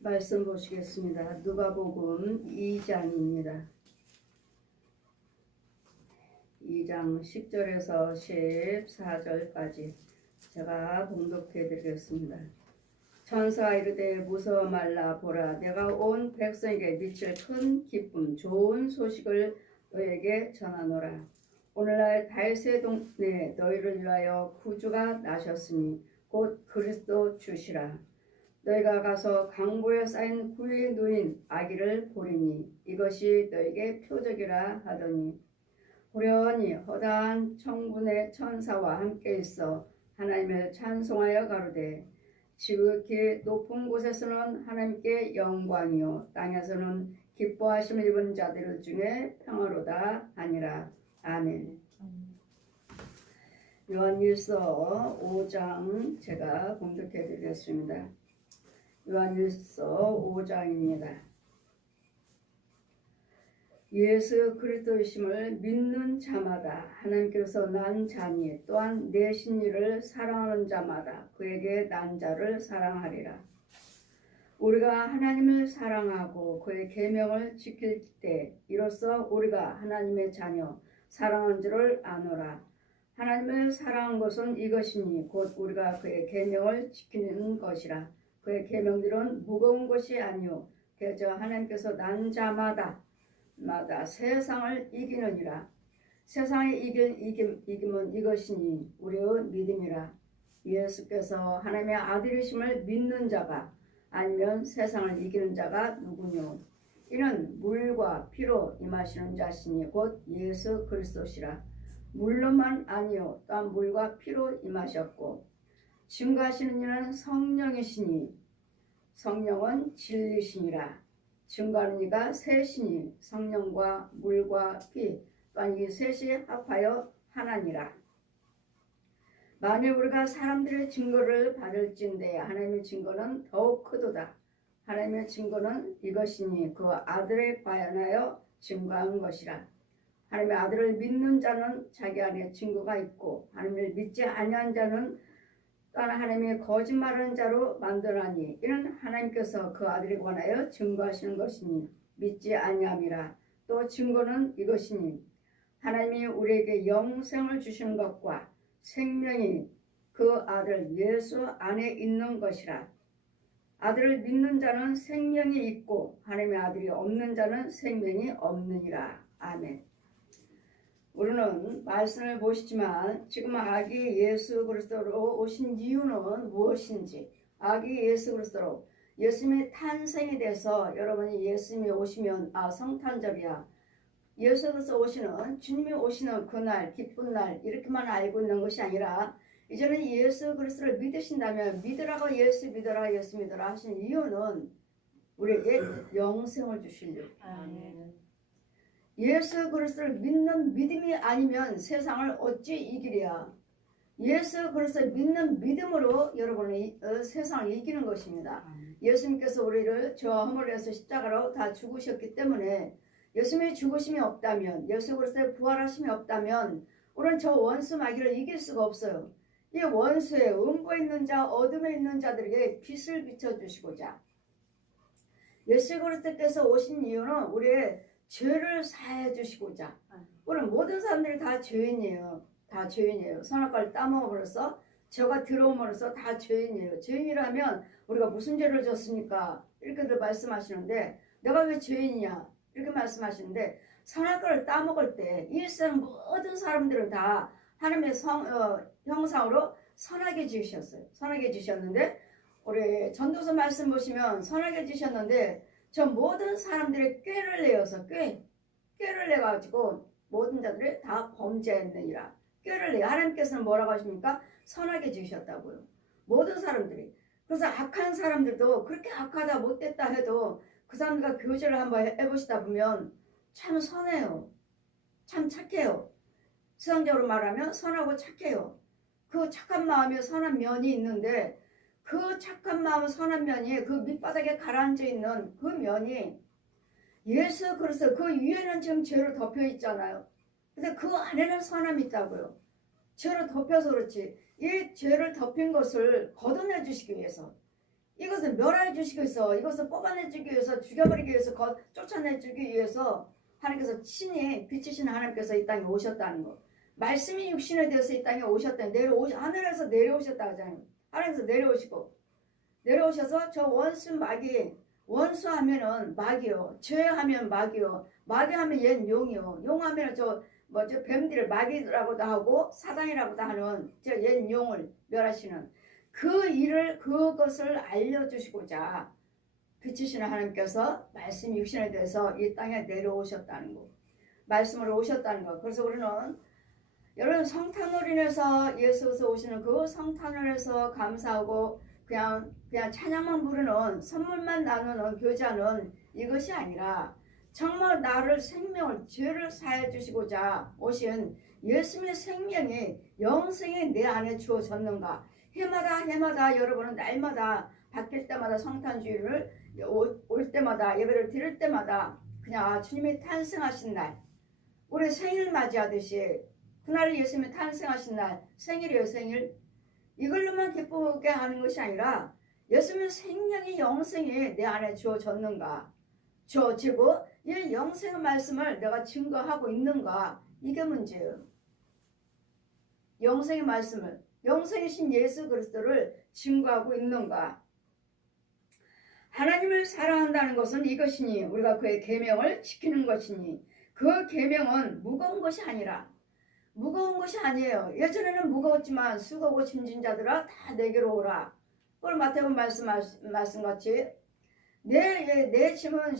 말씀 보시겠습니다. 누가복음 2장입니다. 2장 10절에서 14절까지 제가 봉독해 드리겠습니다. 천사가 이르되 무서워 말라. 보라, 내가 온 백성에게 미칠 큰 기쁨 좋은 소식을 너에게 전하노라. 오늘날 다윗의 동네 너희를 위하여 구주가 나셨으니 곧 그리스도 주시라. 너희가 가서 강보에 쌓인 구유에 누인 아기를 보리니 이것이 너에게 표적이라 하더니, 호련히 허다한 천군의 천사와 함께 있어 하나님을 찬송하여 가로되, 지극히 높은 곳에서는 하나님께 영광이요 땅에서는 기뻐하심을 입은 자들 중에 평화로다 하니라. 아멘. 요한일서 5장 제가 봉독해 드리겠습니다. 요한일서 5장입니다. 예수 그리스도이심을 믿는 자마다 하나님께서 난 자니 또한 내신 이를 사랑하는 자마다 그에게 난 자를 사랑하리라. 우리가 하나님을 사랑하고 그의 계명을 지킬 때 이로써 우리가 하나님의 자녀 사랑한 줄을 아노라. 하나님을 사랑한 것은 이것이니 곧 우리가 그의 계명을 지키는 것이라. 그의 계명들은 무거운 것이 아니요 그저 하나님께서 난 자마다 세상을 이기느니라. 세상에 이김은 이것이니 우리의 믿음이라. 예수께서 하나님의 아들이심을 믿는 자가 아니면 세상을 이기는 자가 누구뇨? 이는 물과 피로 임하시는 자시니 곧 예수 그리스도시라. 물로만 아니요 또한 물과 피로 임하셨고 증거하시는 이는 성령이시니 성령은 진리시니라. 증거하는 이가 셋이니 성령과 물과 피 또한 이 셋이 합하여 하나니라. 만일 우리가 사람들의 증거를 받을진대 하나님의 증거는 더욱 크도다. 하나님의 증거는 이것이니 그 아들에 관하여 증거한 것이라. 하나님의 아들을 믿는 자는 자기 안에 증거가 있고 하나님을 믿지 아니한 자는 또한 하나님의 거짓말하는 자로 만들하니 이는 하나님께서 그 아들에 관하여 증거하시는 것이니 믿지 아니함이라. 또 증거는 이것이니 하나님이 우리에게 영생을 주시는 것과 생명이 그 아들 예수 안에 있는 것이라. 아들을 믿는 자는 생명이 있고 하나님의 아들이 없는 자는 생명이 없느니라. 아멘. 우리는 말씀을 보시지만 지금 아기 예수 그리스도로 오신 이유는 무엇인지, 아기 예수 그리스도로 예수님의 탄생에 대해서 여러분이 예수님이 오시면 성탄절이야, 예수 그리스도 오시는 주님이 오시는 그날 기쁜 날 이렇게만 알고 있는 것이 아니라 이제는 예수 그리스도를 믿으신다면 믿으라고 예수 믿어라 예수 믿어라 하신 이유는 우리에게 영생을 주시려고. 예수 그리스도를 믿는 믿음이 아니면 세상을 어찌 이기랴. 예수 그리스도를 믿는 믿음으로 여러분이 세상을 이기는 것입니다. 예수님께서 우리를 저 허물을 위해서 십자가로 다 죽으셨기 때문에 예수님의 죽으심이 없다면, 예수 그리스도의 부활하심이 없다면 우리는 저 원수 마귀를 이길 수가 없어요. 이 원수의 음부에 있는 자, 어둠에 있는 자들에게 빛을 비춰주시고자 예수 그리스도께서 오신 이유는 우리의 죄를 사해 주시고자. 우리는 모든 사람들이 다 죄인이에요. 다 죄인이에요. 선악과를 따먹음으로써 죄가 들어옴으로써 다 죄인이에요. 죄인이라면 우리가 무슨 죄를 졌습니까? 이렇게들 말씀하시는데 내가 왜 죄인이냐? 이렇게 말씀하시는데 선악과를 따먹을 때 이 세상 모든 사람들은 다 하나님의 형상으로 선하게 지으셨어요. 선하게 지으셨는데 우리 전도서 말씀 보시면 선하게 지으셨는데 저 모든 사람들의 꾀를 내어서 꾀를 내가지고 모든 자들이 다 범죄했느니라. 꾀를 내. 하나님께서는 뭐라고 하십니까? 선하게 지으셨다고요. 모든 사람들이. 그래서 악한 사람들도 그렇게 악하다 못됐다 해도 그 사람들과 교제를 한번 해보시다 보면 참 선해요. 참 착해요. 세상적으로 말하면 선하고 착해요. 그 착한 마음에 선한 면이 있는데 그 착한 마음 선한 면이 그 밑바닥에 가라앉아 있는 그 면이 예수 그리스도 그 위에는 지금 죄로 덮여 있잖아요. 근데 그 안에는 선함이 있다고요. 죄로 덮여서 그렇지 이 죄를 덮인 것을 걷어내 주시기 위해서 이것을 멸하여 주시기 위해서, 이것을 뽑아내주기 위해서, 죽여버리기 위해서, 쫓아내주기 위해서 하나님께서 친히 빛이신 하나님께서 이 땅에 오셨다는 거. 말씀이 육신에 되어서 이 땅에 오셨다. 하늘에서 내려오셨다 하잖아요. 하나님께서 내려오셔서 저 원수 마귀, 원수하면은 마귀요, 죄하면 마귀요, 마귀하면 옛 용이요, 용하면 저 뱀들을 마귀라고도 하고 사단이라고도 하는 저 옛 용을 멸하시는 그 일을, 그것을 알려주시고자 빛이시는 하나님께서 말씀 육신에 대해서 이 땅에 내려오셨다는 거, 말씀으로 오셨다는 거. 그래서 우리는 여러분 성탄으로 인해서 예수께서 오시는 그 성탄을해서 감사하고 그냥 찬양만 부르는, 선물만 나누는, 교제하는 이것이 아니라 정말 나를, 생명을, 죄를 사해 주시고자 오신 예수님의 생명이, 영생이 내 안에 주어졌는가. 해마다 여러분은 날마다 바뀔 때마다 성탄주의를 올 때마다, 예배를 드릴 때마다 그냥 주님이 탄생하신 날, 우리 생일 맞이하듯이 그날 예수님이 탄생하신 날, 생일이에요, 생일. 이걸로만 기쁘게 하는 것이 아니라 예수님의 생명이, 영생이 내 안에 주어졌는가, 주어지고 이 영생의 말씀을 내가 증거하고 있는가, 이게 문제예요. 영생의 말씀을, 영생이신 예수 그리스도를 증거하고 있는가. 하나님을 사랑한다는 것은 이것이니, 우리가 그의 계명을 지키는 것이니, 그 계명은 무거운 것이 아니라, 무거운 것이 아니에요. 예전에는 무거웠지만 수고하고 짐진 자들아 다 내게로 오라. 그걸 마태복음 말씀같이 내 짐은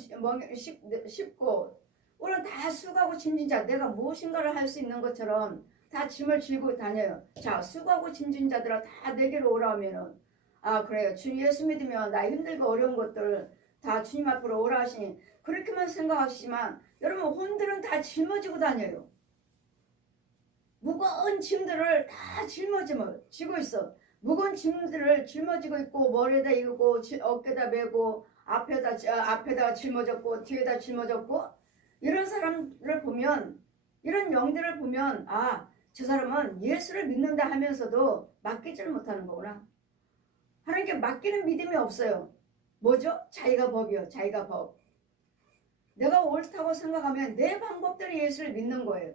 쉽고, 우리는 다 수고하고 짐진 자, 내가 무엇인가를 할 수 있는 것처럼 다 짐을 지고 다녀요. 자, 수고하고 짐진 자들아 다 내게로 오라 하면은, 아 그래요, 주님 예수 믿으면 나 힘들고 어려운 것들 다 주님 앞으로 오라 하시니, 그렇게만 생각하시지만 여러분 혼들은 다 짊어지고 다녀요. 무거운 짐들을 다 짊어지고 있어. 무거운 짐들을 짊어지고 있고, 머리에다 이고 어깨에다 메고, 앞에다가 짊어졌고, 뒤에다 짊어졌고, 이런 사람들을 보면, 이런 영들을 보면, 아, 저 사람은 예수를 믿는다 하면서도 맡기지를 못하는 거구나. 하나님께 맡기는 믿음이 없어요. 뭐죠? 자기가 법이요, 자기가 법. 내가 옳다고 생각하면 내 방법대로 예수를 믿는 거예요.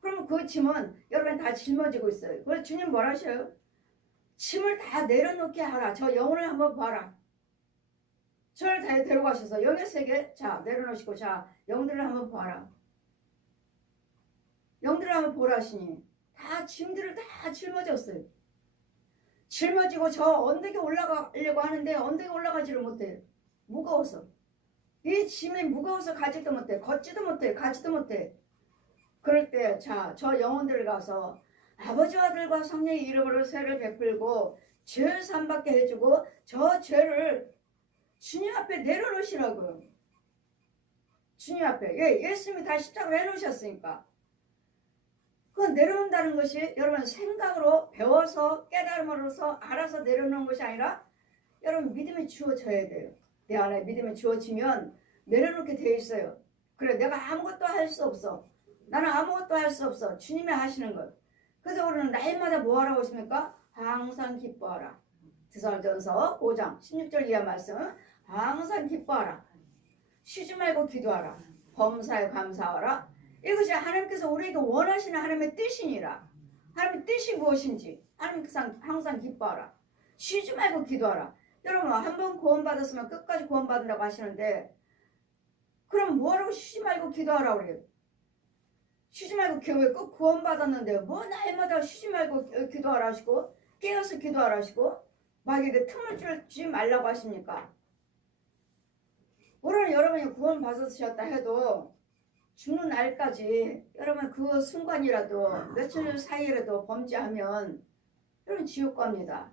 그럼 그 짐은 여러분 다 짊어지고 있어요. 그래서 주님 뭐라 하셔요? 짐을 다 내려놓게 하라. 저 영혼을 한번 봐라. 저를 다 데려가셔서 영의 세계, 자 내려놓으시고, 자 영들을 한번 봐라. 영들을 한번 보라 하시니 다 짐들을 다 짊어졌어요. 짊어지고 저 언덕에 올라가려고 하는데 언덕에 올라가지를 못해요. 무거워서. 이 짐이 무거워서 가지도 못해, 걷지도 못해, 가지도 못해. 그럴 때, 자, 저 영혼들 가서 아버지와 아들과 성령의 이름으로 세를 베풀고 죄를 삼받게 해주고, 저 죄를 주님 앞에 내려놓으시라고요. 주님 앞에. 예수님이 다 십자가를 해놓으셨으니까. 그건 내려놓는다는 것이 여러분 생각으로 배워서 깨달음으로써 알아서 내려놓는 것이 아니라, 여러분 믿음이 주어져야 돼요. 내 안에 믿음이 주어지면 내려놓게 되어 있어요. 그래, 내가 아무것도 할 수 없어. 나는 아무것도 할 수 없어. 주님이 하시는 것. 그래서 우리는 날마다 뭐 하라고 하십니까? 항상 기뻐하라. 디살전서 5장 16절 이하 말씀. 항상 기뻐하라. 쉬지 말고 기도하라. 범사에 감사하라. 이것이 하나님께서 우리에게 원하시는 하나님의 뜻이니라. 하나님의 뜻이 무엇인지 하나님께서 항상 기뻐하라. 쉬지 말고 기도하라. 여러분 한번 구원받았으면 끝까지 구원받으라고 하시는데, 그럼 뭐하라고 쉬지 말고 기도하라고 그래요? 쉬지 말고 왜 꼭 구원받았는데 뭐 날마다 쉬지 말고 기도하라 하시고, 깨어서 기도하라 하시고, 막 이렇게 틈을 주지 말라고 하십니까? 물론 여러분이 구원받으셨다 해도 죽는 날까지 여러분 그 순간이라도 며칠 사이라도 범죄하면 여러분 지옥 갑니다.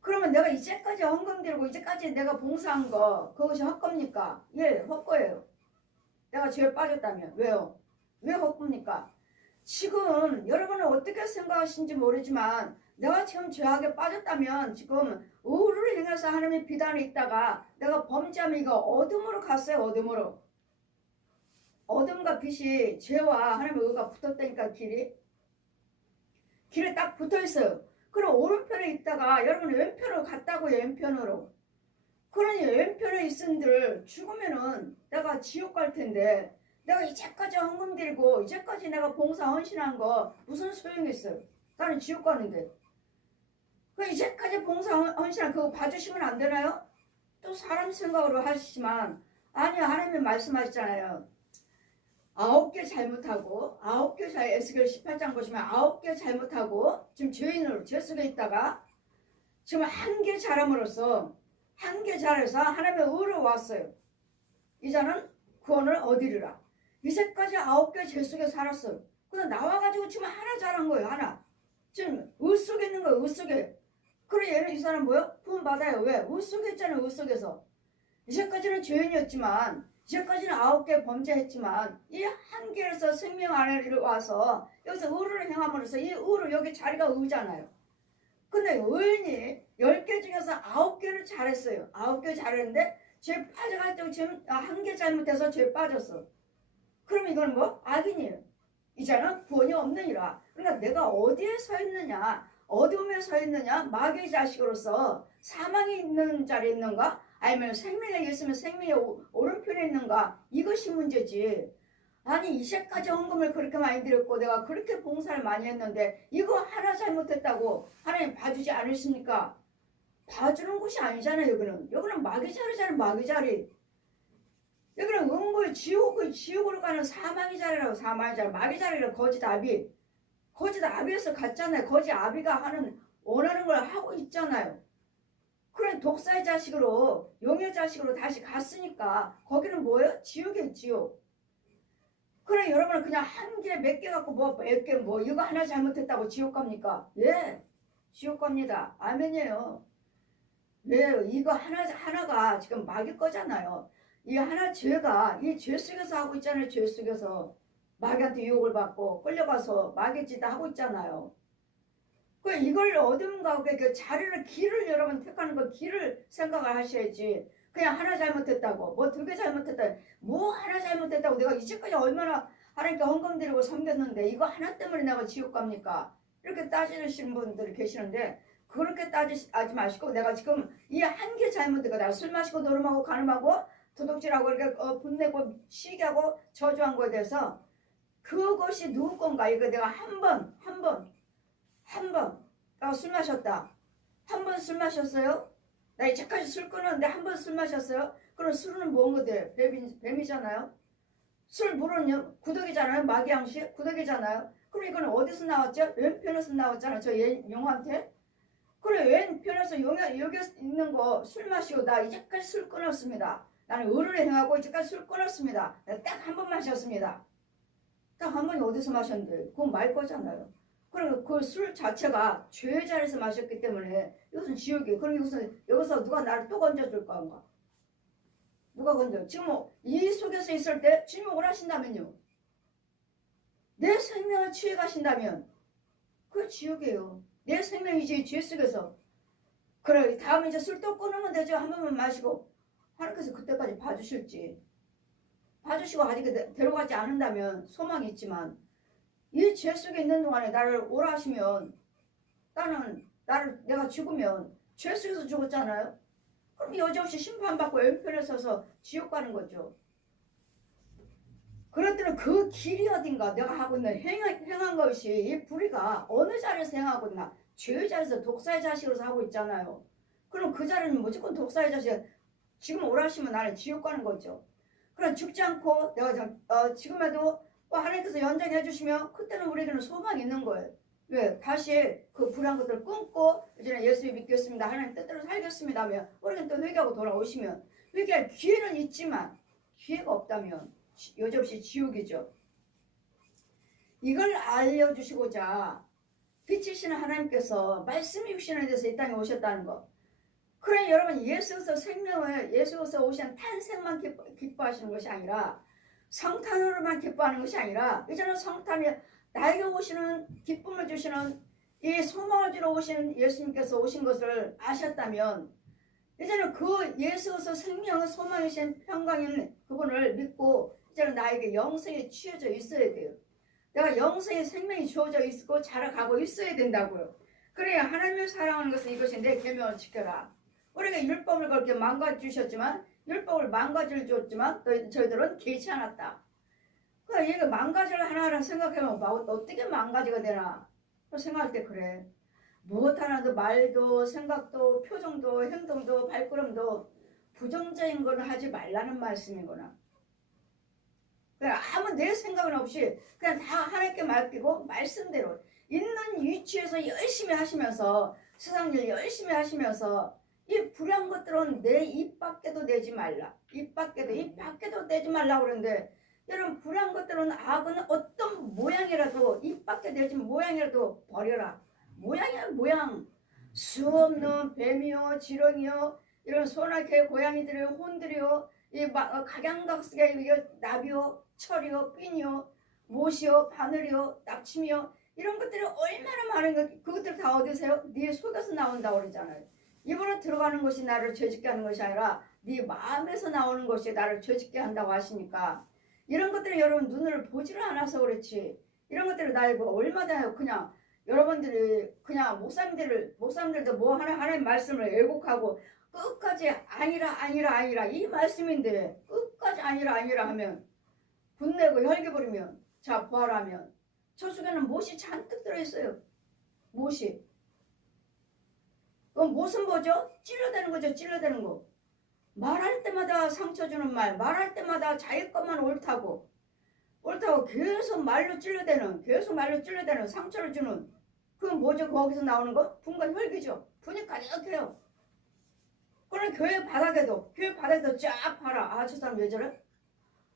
그러면 내가 이제까지 헌금 들고 이제까지 내가 봉사한 거 그것이 헛겁니까? 예, 헛거예요. 내가 죄에 빠졌다면. 왜요? 왜 헛겁니까? 지금 여러분은 어떻게 생각하시는지 모르지만 내가 지금 죄악에 빠졌다면 지금 의를 행해서 하나님의 비단에 있다가 내가 범죄하면 이거 어둠으로 갔어요. 어둠으로. 어둠과 빛이 죄와 하나님의 의가 붙었다니까. 길에 딱 붙어있어요. 그럼 오른편에 있다가 여러분 왼편으로 갔다고요. 왼편으로. 그러니 왼편에 있은들 죽으면은 내가 지옥 갈 텐데 내가 이제까지 헌금 드리고 이제까지 내가 봉사 헌신한 거 무슨 소용이 있어요? 나는 지옥 가는데. 그 이제까지 봉사 헌신한 그거 봐주시면 안 되나요? 또 사람 생각으로 하시지만 아니 하나님이 말씀하시잖아요. 9개 잘못하고 9개 에스겔 18장 보시면 9개 잘못하고 지금 죄인으로 죄 속에 있다가 지금 한 개 잘함으로써 한 개 잘해서 하나님의 의로 왔어요. 이제는 구원을 얻으리라. 이제까지 9개 죄 속에 살았어요. 근데 나와가지고 지금 하나 잘한 거예요. 하나. 지금 의 속에 있는 거예요. 의 속에. 그래 얘는 이 사람 뭐요? 구원 받아요. 왜? 의 속에 있잖아요. 의 속에서. 이제까지는 죄인이었지만 이제까지는 9개 범죄했지만 이 한 개에서 생명 안에 와서 여기서 의를 행함으로써 이 의로 여기 자리가 의잖아요. 근데 의인이 10개 중에서 9개를 잘했어요. 9개 잘했는데 죄 빠져가지고 지금 한 개 잘못해서 죄 빠졌어. 그럼 이건 뭐? 악인이에요. 이제는 구원이 없느니라. 그러니까 내가 어디에 서 있느냐, 어둠에 서 있느냐, 마귀의 자식으로서 사망이 있는 자리에 있는가, 아니면 생명에 있으면 생명의 오른편에 있는가, 이것이 문제지. 아니 이제까지 헌금을 그렇게 많이 드렸고 내가 그렇게 봉사를 많이 했는데 이거 하나 잘못했다고 하나님 봐주지 않으십니까? 봐주는 곳이 아니잖아요. 여기는 마귀 자리잖아요. 마귀 자리. 여기는 음부의 지옥으로 가는 사망의 자리라고. 사망의 자리. 마귀 자리라. 거짓 아비. 거짓 아비에서 갔잖아요. 거짓 아비가 원하는 걸 하고 있잖아요. 그래 독사의 자식으로 용의 자식으로 다시 갔으니까 거기는 뭐예요? 지옥이에요. 지옥. 그래 여러분은 그냥 한 개 몇 개 갖고 몇 개 이거 하나 잘못했다고 지옥 갑니까? 예, 지옥 갑니다. 아멘이에요. 왜? 이거 하나가 지금 마귀 거잖아요. 이 하나 죄가 이 죄 속에서 하고 있잖아요. 죄 속에서 마귀한테 유혹을 받고 끌려가서 마귀 짓 하고 있잖아요. 그 이걸 어둠과 그 자리를 길을 여러분 택하는 거 길을 생각을 하셔야지. 그냥 하나 잘못했다고 뭐 2개 잘못했다 뭐 하나 잘못했다고 내가 이제까지 얼마나 하나님께 헌금 드리고 섬겼는데 이거 하나 때문에 내가 지옥 갑니까? 이렇게 따지시는 분들이 계시는데 그렇게 따지지 마시고 내가 지금 이 한 개 잘못했고 내가 술 마시고 노름하고 간음하고 도둑질하고 이렇게 분내고 시기하고 저주한 거에 대해서 그것이 누구 건가? 이거 내가 한 번 내가 술 마셨다. 한 번 술 마셨어요? 나 이제까지 술 끊었는데 한 번 술 마셨어요? 그럼 술은 뭔데? 뱀이잖아요. 술 물은 구더기잖아요. 마귀양식 구더기잖아요. 그럼 이건 어디서 나왔죠? 왼편에서 나왔잖아요. 저 용한테. 그래 왼편에서 여기 있는 거 술 마시고 나 이제까지 술 끊었습니다. 나는 의를 행하고 이제까지 술 끊었습니다. 딱 한 번 마셨습니다. 딱 한 번이 어디서 마셨는데 그건 말 거잖아요. 그리고 그 술 자체가 죄의 자리에서 마셨기 때문에 이것은 지옥이에요. 그럼 여기서 누가 나를 또 건져줄 건가? 누가 건져? 지금 이 속에서 있을 때 주님이 원하신다면요. 내 생명을 취해 가신다면 그 지옥이에요. 내 생명이지 죄 속에서. 그래 다음에 이제 술 또 끊으면 되죠. 한 번만 마시고 하나님께서 그때까지 봐주실지. 봐주시고 아직 데려가지 않는다면 소망이 있지만 이 죄 속에 있는 동안에 나를 오라 하시면 내가 죽으면 죄 속에서 죽었잖아요. 그럼 여지없이 심판받고 왼편에 서서 지옥 가는 거죠. 그럴 때는 그 길이 어딘가 내가 하고 있는 행한 것이 이 불의가 어느 자리에서 행하고 있나. 죄의 자리에서 독사의 자식으로서 하고 있잖아요. 그럼 그 자리는 무조건 독사의 자식 지금 오라 하시면 나는 지옥 가는 거죠. 그럼 죽지 않고 내가 지금에도 하나님께서 연장해 주시면 그때는 우리에게는 소망이 있는 거예요. 왜? 다시 그 불의한 것들을 끊고 이제는 예수 믿겠습니다. 하나님 뜻대로 살겠습니다 하면 우리는 또 회개하고 돌아오시면 회개할 기회는 있지만 기회가 없다면 여지없이 지옥이죠. 이걸 알려주시고자 빛이시는 하나님께서 말씀이 육신에 대해서 이 땅에 오셨다는 것. 그래 여러분 예수께서 생명을 예수께서 오신 탄생만 기뻐하시는 것이 아니라 성탄으로만 기뻐하는 것이 아니라 이제는 성탄이 나에게 오시는 기쁨을 주시는 이 소망을 주러 오신 예수님께서 오신 것을 아셨다면 이제는 그 예수께서 생명의 소망이신 평강인 그분을 믿고 이제는 나에게 영생이 취해져 있어야 돼요. 내가 영생의 생명이 주어져 있고 자라가고 있어야 된다고요. 그래 하나님을 사랑하는 것은 이것이 내 계명을 지켜라. 우리가 율법을 그렇게 망가져 주셨지만 율법을 망가져 줬지만 저희들은 개의치 않았다. 그러니까 이거 망가질 하나를 생각해보면 어떻게 망가지가 되나 생각할 때 그래. 무엇 하나도 말도 생각도 표정도 행동도 발걸음도 부정적인 거는 하지 말라는 말씀이구나. 그냥 아무 내 생각은 없이 그냥 다 하나님께 맡기고 말씀대로 있는 위치에서 열심히 하시면서 세상 일 열심히 하시면서 이 불의한 것들은 내 입 밖에도 내지 말라. 입 밖에도 내지 말라 그러는데 여러분 불의한 것들은 악은 어떤 모양이라도 입 밖에 내지 모양이라도 버려라. 모양이야 모양. 수 없는 뱀이요 지렁이요 이런 소나개 고양이들이요 혼들이요 이 각양각색의 나비요 철이요 핀이요 못이요 바늘이요 납침이요 이런 것들이 얼마나 많은 것 그것들 다 어디세요? 네 속에서 나온다고 그러잖아요. 입으로 들어가는 것이 나를 죄짓게 하는 것이 아니라 네 마음에서 나오는 것이 나를 죄짓게 한다고 하시니까 이런 것들을 여러분 눈을 보지를 않아서 그렇지 이런 것들을 나 이거 얼마나 그냥 여러분들이 그냥 목사님들도 뭐 하나님 말씀을 애곡하고 끝까지 아니라 이 말씀인데 끝까지 아니라 하면 분내고 혈기버리면 자 부활하면 저 속에는 못이 잔뜩 들어있어요. 못이. 그럼 못은 뭐죠? 찔러대는 거죠. 찔러대는 거. 말할 때마다 상처 주는 말할 때마다 자기 것만 옳다고 계속 말로 찔러대는 상처를 주는 그건 뭐죠? 거기서 나오는 거? 분과 혈기죠. 분이 가득해요. 그럼 교회 바닥에도 쫙 봐라. 아, 저 사람 왜 저래?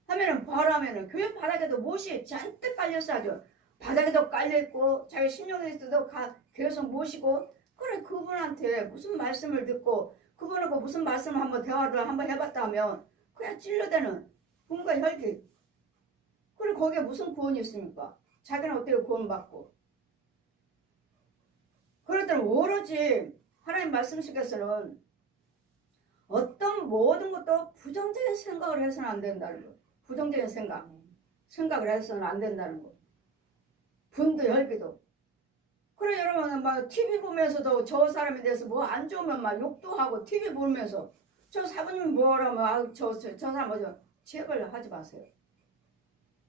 하면은 바라면은 교회 바닥에도 못이 잔뜩 깔려서 아주 바닥에도 깔려있고 자기 심령에서도 계속 모시고 그래 그분한테 무슨 말씀을 듣고 그분하고 무슨 말씀을 한번 대화를 한번 해봤다 하면 그냥 찔러대는 분과 혈기. 그리고 거기에 무슨 구원이 있습니까? 자기는 어떻게 구원받고 그러더니 오로지 하나님 말씀 속에서는 어떤 모든 것도 부정적인 생각을 해서는 안 된다는 거. 부정적인 생각을 해서는 안 된다는 거. 분도 혈기도. 그래 여러분 막 TV 보면서도 저 사람에 대해서 뭐 안 좋으면 막 욕도 하고 TV 보면서 저 사부님 뭐라면 저 사람 뭐죠? 제발 하지 마세요.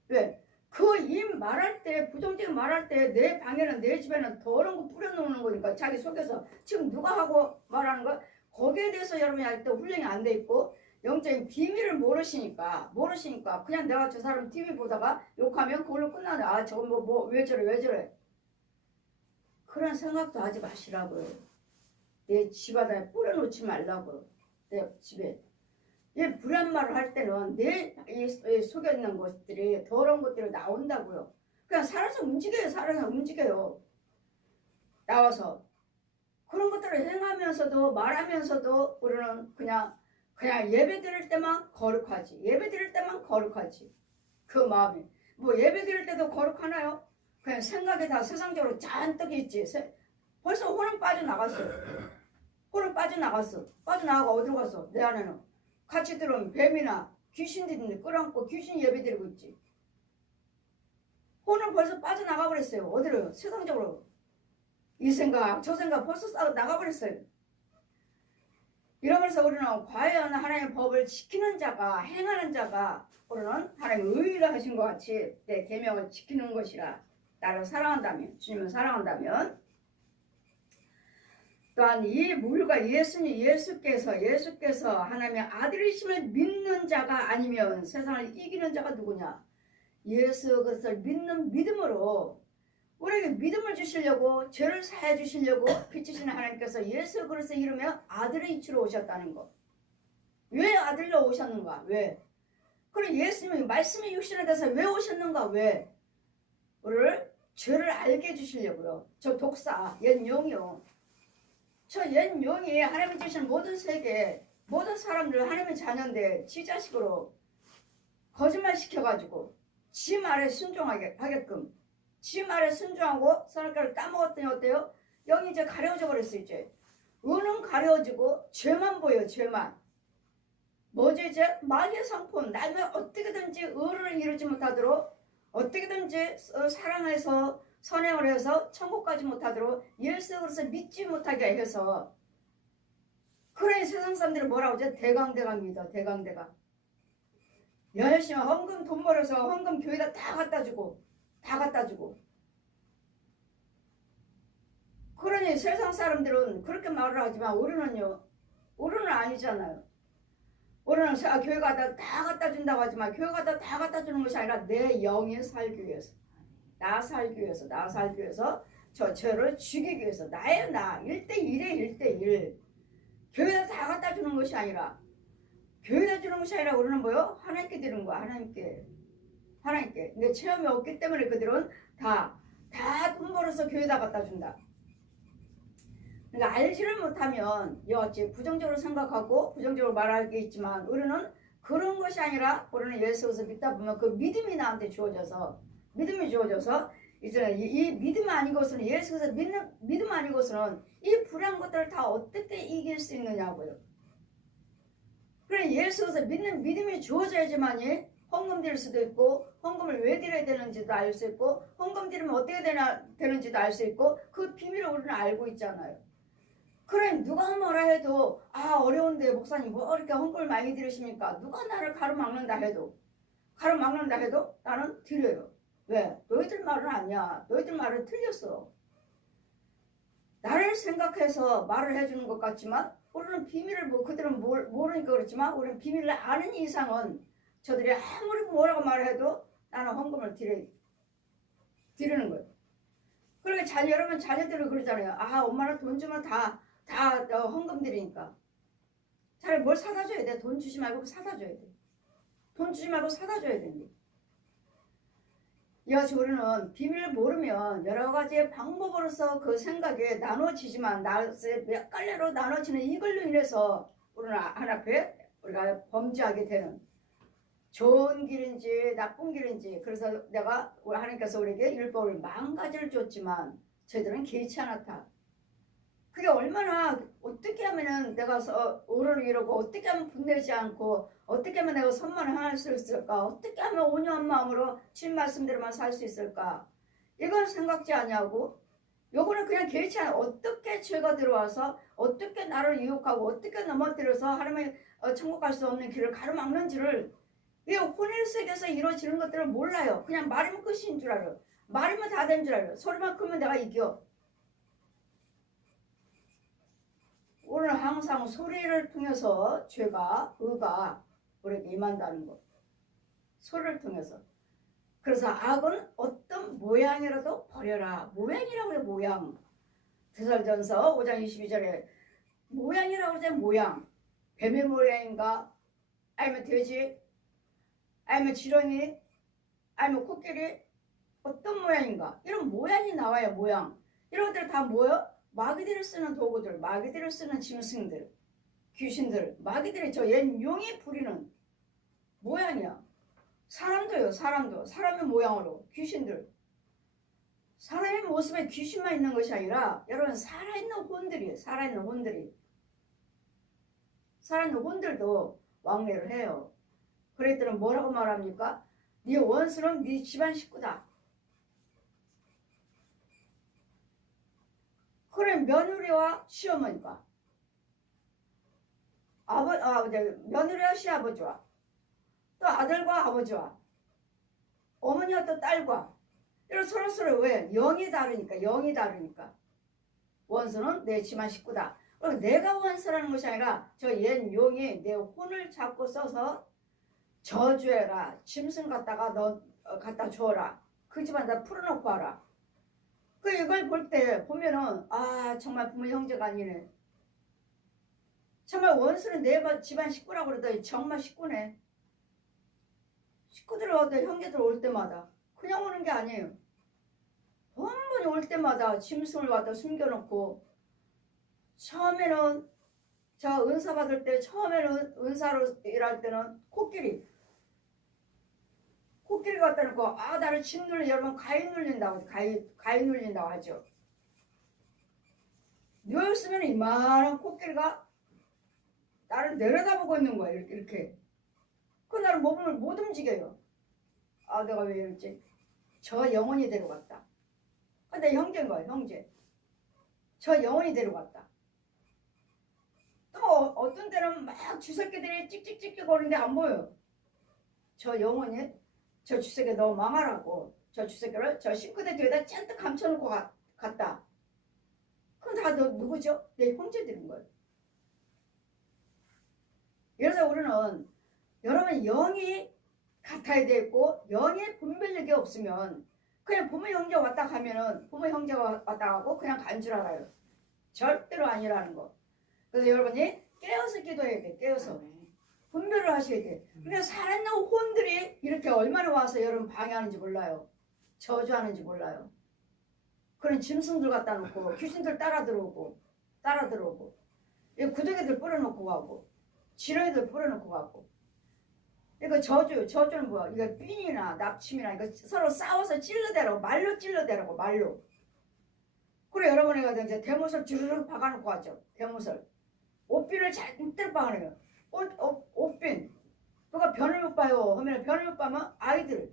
왜? 그 입 말할 때 부정적인 말할 때 내 방에는 내 집에는 더러운 거 뿌려놓는 거니까 자기 속에서 지금 누가 하고 말하는 거 거기에 대해서 여러분이 아직도 훈련이 안 돼 있고 영적인 비밀을 모르시니까 그냥 내가 저 사람 TV 보다가 욕하면 그걸로 끝나네. 아 저거 뭐 왜 저래 그런 생각도 하지 마시라고요. 내 집안에 뿌려놓지 말라고. 내 집에 이 불안 말을 할 때는 내 속에 있는 것들이 더러운 것들이 나온다고요. 그냥 살아서 움직여요. 나와서 그런 것들을 행하면서도 말하면서도 우리는 그냥 예배 드릴 때만 거룩하지. 그 마음이 뭐 예배 드릴 때도 거룩하나요? 그냥 생각이 다 세상적으로 잔뜩 있지. 벌써 혼은 빠져나갔어요. 빠져나가고 어디로 갔어? 내 안에는 같이 들어오면 뱀이나 귀신들이 끌어안고 귀신 예배 드리고 있지. 혼은 벌써 빠져나가 버렸어요. 어디로? 세상적으로. 이 생각 저 생각 벌써 나가버렸어요. 이러면서 우리는 과연 하나님의 법을 지키는 자가 행하는 자가 우리는 하나님의 의의를 하신 것 같이 내 계명을 지키는 것이라. 나를 사랑한다면 주님을 사랑한다면 또한 이 물과 예수께서 하나님의 아들이심을 믿는 자가 아니면 세상을 이기는 자가 누구냐? 예수 그리스도를 믿는 믿음으로 우리에게 믿음을 주시려고 죄를 사해 주시려고 빛이신 하나님께서 예수 그리스도 이름에 아들의 이치로 오셨다는 것. 왜 아들로 오셨는가? 왜? 그리고 예수님이 말씀이 육신에 대해서 왜 오셨는가? 왜? 우리를 죄를 알게 해주시려고요. 저 독사 옛 용이요. 저 옛 용이 하나님이 주신 모든 세계 모든 사람들 하나님의 자녀인데 지 자식으로 거짓말 시켜가지고 지 말에 순종하게 하게끔 지 말에 순종하고 선악과를 까먹었더니 어때요? 영이 이제 가려져 버렸어요. 이제 은은 가려지고 죄만 보여요. 죄만. 뭐지 이제 마귀의 상품 나를 어떻게든지 의를 이루지 못하도록 어떻게든지 사랑해서 선행을 해서 천국 가지 못하도록 예수 그리스도 믿지 못하게 해서 그러니 세상 사람들이 뭐라고 하죠? 대강대강 믿어. 대강대강. 열심히 헌금 돈 벌어서 헌금 교회에다 다 갖다 주고 다 갖다 주고 그러니 세상 사람들은 그렇게 말을 하지만 우리는요. 우리는 아니잖아요. 우리는 교회 가다 다 갖다 준다고 하지만 교회 가다 다 갖다 주는 것이 아니라 내 영이 살기 위해서 나 살기 위해서 저 죄를 죽이기 위해서 나의 나 1대1에 1대1 교회에다 다 갖다 주는 것이 아니라 교회에다 주는 것이 아니라 우리는 뭐요? 하나님께 드리는 거야. 하나님께 근데 체험이 없기 때문에 그들은 다 돈 벌어서 교회에다 갖다 준다. 그러니까 알지를 못하면 여하치 부정적으로 생각하고 부정적으로 말하겠지만 우리는 그런 것이 아니라 우리는 예수를 믿다 보면 그 믿음이 나한테 주어져서 이제 이 믿음 아니고서는 예수에서 믿는 믿음 아니고서는 이 불안한 것들을 다 어떻게 이길 수 있느냐고요. 그래 예수에서 믿는 믿음이 주어져야지만이 헌금 드릴 수도 있고 헌금을 왜 드려야 되는지도 알 수 있고 헌금 드리면 어떻게 되는지도 알 수 있고 그 비밀을 우리는 알고 있잖아요. 그래 누가 뭐라 해도 어려운데 목사님 뭐 이렇게 헌금을 많이 드리십니까? 누가 나를 가로막는다 해도 나는 드려요. 왜? 너희들 말은 아니야. 너희들 말은 틀렸어. 나를 생각해서 말을 해주는 것 같지만 우리는 비밀을 그들은 모르니까 그렇지만 우리는 비밀을 아는 이상은 저들이 아무리 뭐라고 말해도 나는 헌금을 드리는 거예요. 그러니까 여러분 자녀들은 그러잖아요. 엄마는 돈 주면 다 헌금 드리니까. 차라리 뭘 사다 줘야 돼. 돈 주지 말고 사다 줘야 돼. 돈 주지 말고 사다 줘야 된대. 이같이 우리는 비밀을 모르면 여러 가지 방법으로서 그 생각이 나눠지지만 몇 갈래로 나눠지는 이걸로 인해서 우리는 하나님께 우리가 범죄하게 되는 좋은 길인지 나쁜 길인지 그래서 하나님께서 우리에게 율법을 10,000가지를 줬지만 저희들은 개의치 않았다. 그게 얼마나 어떻게 하면은 내가 오를 이루고 어떻게 하면 분내지 않고 어떻게 하면 내가 선만을 할 수 있을까? 어떻게 하면 온유한 마음으로 주님 말씀대로만 살 수 있을까? 이건 생각지 아니하고 요거는 그냥 개의치 않아. 어떻게 죄가 들어와서 어떻게 나를 유혹하고 어떻게 넘어뜨려서 하나님의 천국 갈 수 없는 길을 가로막는지를 이 혼의 세계에서 이루어지는 것들을 몰라요. 그냥 말이면 끝인 줄 알아요. 말이면 다 된 줄 알아요. 소리만 크면 내가 이겨. 오늘 항상 소리를 통해서 의가 우리에게 임한다는 것. 소리를 통해서. 그래서 악은 어떤 모양이라도 버려라. 모양이라고 해요. 모양. 데살전서 5장 22절에 모양이라고 하잖아요. 모양. 뱀의 모양인가? 아니면 돼지? 아니면 지렁이? 아니면 코끼리? 어떤 모양인가? 이런 모양이 나와요. 모양. 이런 것들 다 뭐예요? 마귀들을 쓰는 도구들, 마귀들을 쓰는 짐승들, 귀신들, 마귀들이 옛 용이 부리는 모양이야. 사람도요. 사람의 모양으로 귀신들. 사람의 모습에 귀신만 있는 것이 아니라 여러분 살아있는 혼들도 왕래를 해요. 그랬더니 뭐라고 말합니까? 네 원수는 네 집안 식구다. 그래 며느리와 시어머니가 며느리와 시아버지와 또 아들과 아버지와 어머니와 또 딸과 이런 서로 왜? 영이 다르니까 원수는 내 집안 식구다. 그럼 내가 원수라는 것이 아니라 저 옛 용이 내 혼을 잡고 써서 저주해라. 짐승 갖다 줘라. 그 집안 다 풀어놓고 와라. 이걸 볼 때 보면은 정말 부모 형제가 아니네. 정말 원수는 내 집안 식구라고 그러더니 정말 식구네. 식구들 형제들 올 때마다 그냥 오는 게 아니에요. 번번이 올 때마다 짐승을 갖다 숨겨놓고 처음에는 저 은사 받을 때 처음에는 은사로 일할 때는 코끼리 갖다 놓고 나를 침 눌려 여러분 가위 눌린다고 하죠. 누웠으면 이만한 코끼리가 나를 내려다보고 있는 거야. 이렇게. 나를 몸을 못 움직여요. 내가 왜 이랬지? 저 영혼이 데려갔다. 내 형제인 거야, 형제. 저 영혼이 데려갔다. 또 어떤 때는 막 주새끼들이 찍찍찍찍 거리는데 안 보여요. 저 영혼이 저 주새끼 너 망하라고 저 주새끼를 저 싱크대 뒤에다 잔뜩 감춰놓고 갔다. 그럼 다 누구죠? 내 형제들인 거예요. 그래서 우리는 여러분 영이 같아야 되고 영의 분별력이 없으면 그냥 부모 형제 왔다 가면은 부모 형제가 왔다 가고 그냥 간 줄 알아요. 절대로 아니라는 거. 그래서 여러분이 깨어서 기도해야 돼. 깨어서 분별을 하셔야 돼. 그러니까 살아있는 혼들이 이렇게 얼마나 와서 여러분 방해하는지 몰라요. 저주하는지 몰라요. 그런 짐승들 갖다 놓고 귀신들 따라 들어오고 구더기들 뿌려놓고 가고 지렁이들 뿌려놓고 가고. 이거 저주는 뭐야? 이거 삔이나 납침이나 이거 서로 싸워서 찔러대라고 말로 찔러대라고 말로. 그래 여러분이 가서 이제 대못을 주르륵 박아놓고 하죠. 대못을 옷핀을 잔뜩 박아놓어요. 옷핀. 누가 변을 못 봐요 하면 변을 못 봐면 아이들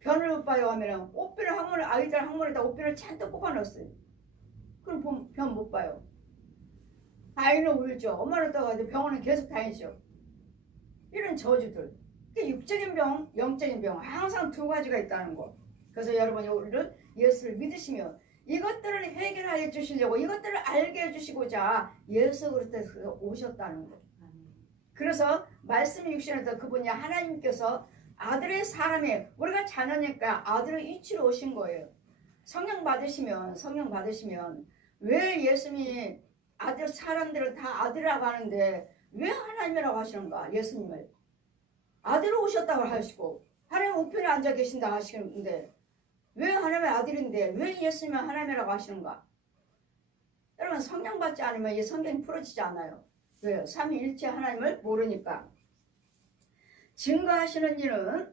변을 못 봐요 하면 옷핀을 항문에 아이들 항문에다 옷핀을 잔뜩 뽑아놨어요. 그럼 변 못 봐요. 아이는 울죠. 엄마는 떠가지고 병원에 계속 다니죠. 이런 저주들. 육적인 병, 영적인 병 항상 두 가지가 있다는 거. 그래서 여러분이 우리를 예수를 믿으시면 이것들을 해결해 주시려고 이것들을 알게 해주시고자 예수 그리스도께서 오셨다는 거. 그래서 말씀이 육신에서 그분이 하나님께서 아들의 사람에 우리가 자녀니까 아들의 이치로 오신 거예요. 성령 받으시면 왜 예수님이 아들 사람들을 다 아들이라고 하는데 왜 하나님이라고 하시는가? 예수님을 아들로 오셨다고 하시고 하나님 우편에 앉아 계신다 하시는데 왜 하나님의 아들인데 왜 예수님은 하나님이라고 하시는가? 여러분 성령 받지 않으면 이 성경이 풀어지지 않아요. 왜요? 삼위일체 하나님을 모르니까. 증거하시는 이는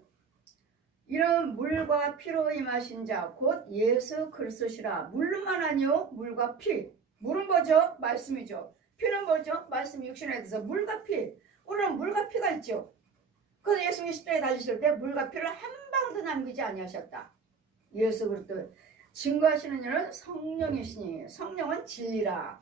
이런 물과 피로 임하신 자 곧 예수 그리스도시라. 물로만 아니요 물과 피. 물은 뭐죠? 말씀이죠. 피는 뭐죠? 말씀 육신에 대해서 물과 피. 우리는 물과 피가 있죠. 그래서 예수님이 십자가에 달리실 때 물과 피를 한 방도 남기지 아니하셨다. 예수 그리스도. 증거하시는 이는 성령이시니 성령은 진리라.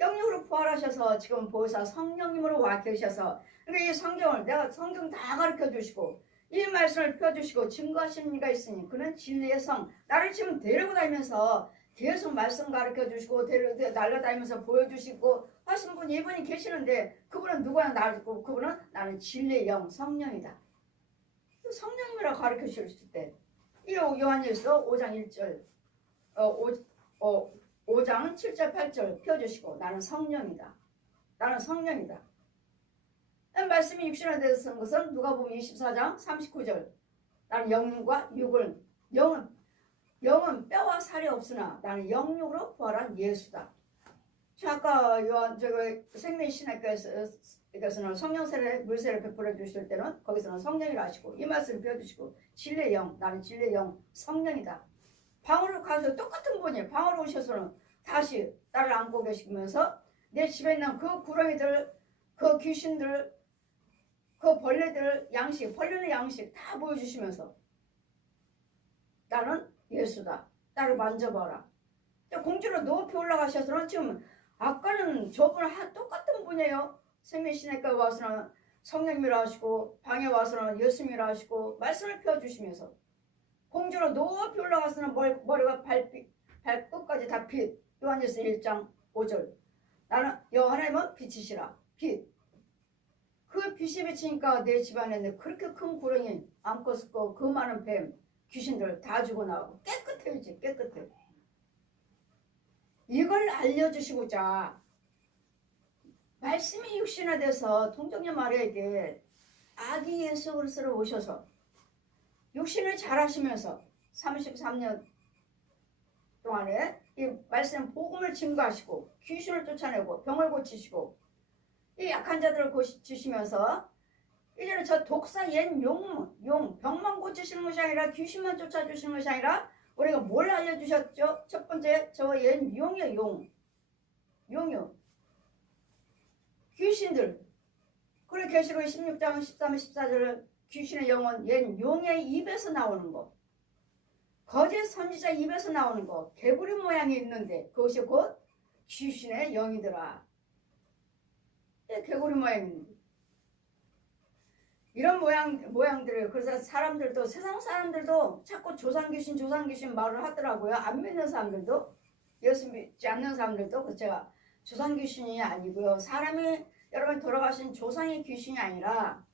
영육으로 부활하셔서 지금 보혜사 성령님으로 와 계셔서 그러니까 이 성경을 내가 성경 다 가르쳐 주시고 이 말씀을 펴주시고 증거하시는 이가 있으니 그는 진리의 성. 나를 지금 데리고 다니면서 계속 말씀 가르쳐 주시고 날려다니면서 보여주시고 하신 분이 이분이 계시는데 그분은 누구나 나고 그분은 나는 진리의 영 성령이다. 성령님이라고 가르쳐 주실 때 이 요한일서 5장 1절 5장 7절 8절 펴주시고 나는 성령이다. 나는 성령이다. 말씀이 육신에 대해서 쓴 것은 누가복음 24장 39절 나는 영과 육을 영은 뼈와 살이 없으나 나는 영육으로 부활한 예수다. 아까 생명신학교에서는 성령세례 물세례를 베풀어 주실 때는 거기서는 성령이라 하시고 이 말씀을 펴주시고 진리의 영 나는 진리의 영 성령이다. 방으로 가서 똑같은 분이 방으로 오셔서는 다시 나를 안고 계시면서 내 집에 있는 그 구렁이들 그 귀신들 그 벌레들 양식 벌레의 양식 다 보여주시면서 나는 예수다. 나를 만져봐라. 공주로 높이 올라가셔서는 지금 아까는 저분 똑같은 분이에요. 생명신학교에 와서는 성령님이라 하시고 방에 와서는 예수님이라 하시고 말씀을 펴주시면서 공주로 높이 올라가서는 머리가 발끝까지 다 빛. 요한일서 1장 5절 나는 하나님은 빛이시라. 빛. 그 빛이 비치니까 내 집안에 그렇게 큰 구렁이 암컷 숫고 그 많은 뱀 귀신들 다 죽어나가고 깨끗해요. 이제 깨끗해. 이걸 알려주시고자 말씀이 육신화돼서 동정녀 마리아에게 아기 예수 그리스도를 오셔서 육신을 잘하시면서 33년 동안에 이 말씀 복음을 증거하시고 귀신을 쫓아내고 병을 고치시고 이 약한 자들을 고치시면서 이제는 저 독사 옛 용 병만 고치시는 것이 아니라 귀신만 쫓아주시는 것이 아니라 우리가 뭘 알려주셨죠? 첫 번째 저 옛 용이요. 용이요. 귀신들. 그리고 계시록 16장 13, 14절 귀신의 영혼 옛 용의 입에서 나오는 거. 거짓 선지자 입에서 나오는 거 개구리 모양이 있는데 그것이 곧 귀신의 영이더라. 개구리 모양인데 이런 모양들이에요. 그래서 사람들도 세상 사람들도 자꾸 조상 귀신 말을 하더라고요. 안 믿는 사람들도 예수 믿지 않는 사람들도. 그 제가 조상 귀신이 아니고요. 사람이 여러분 돌아가신 조상의 귀신이 아니라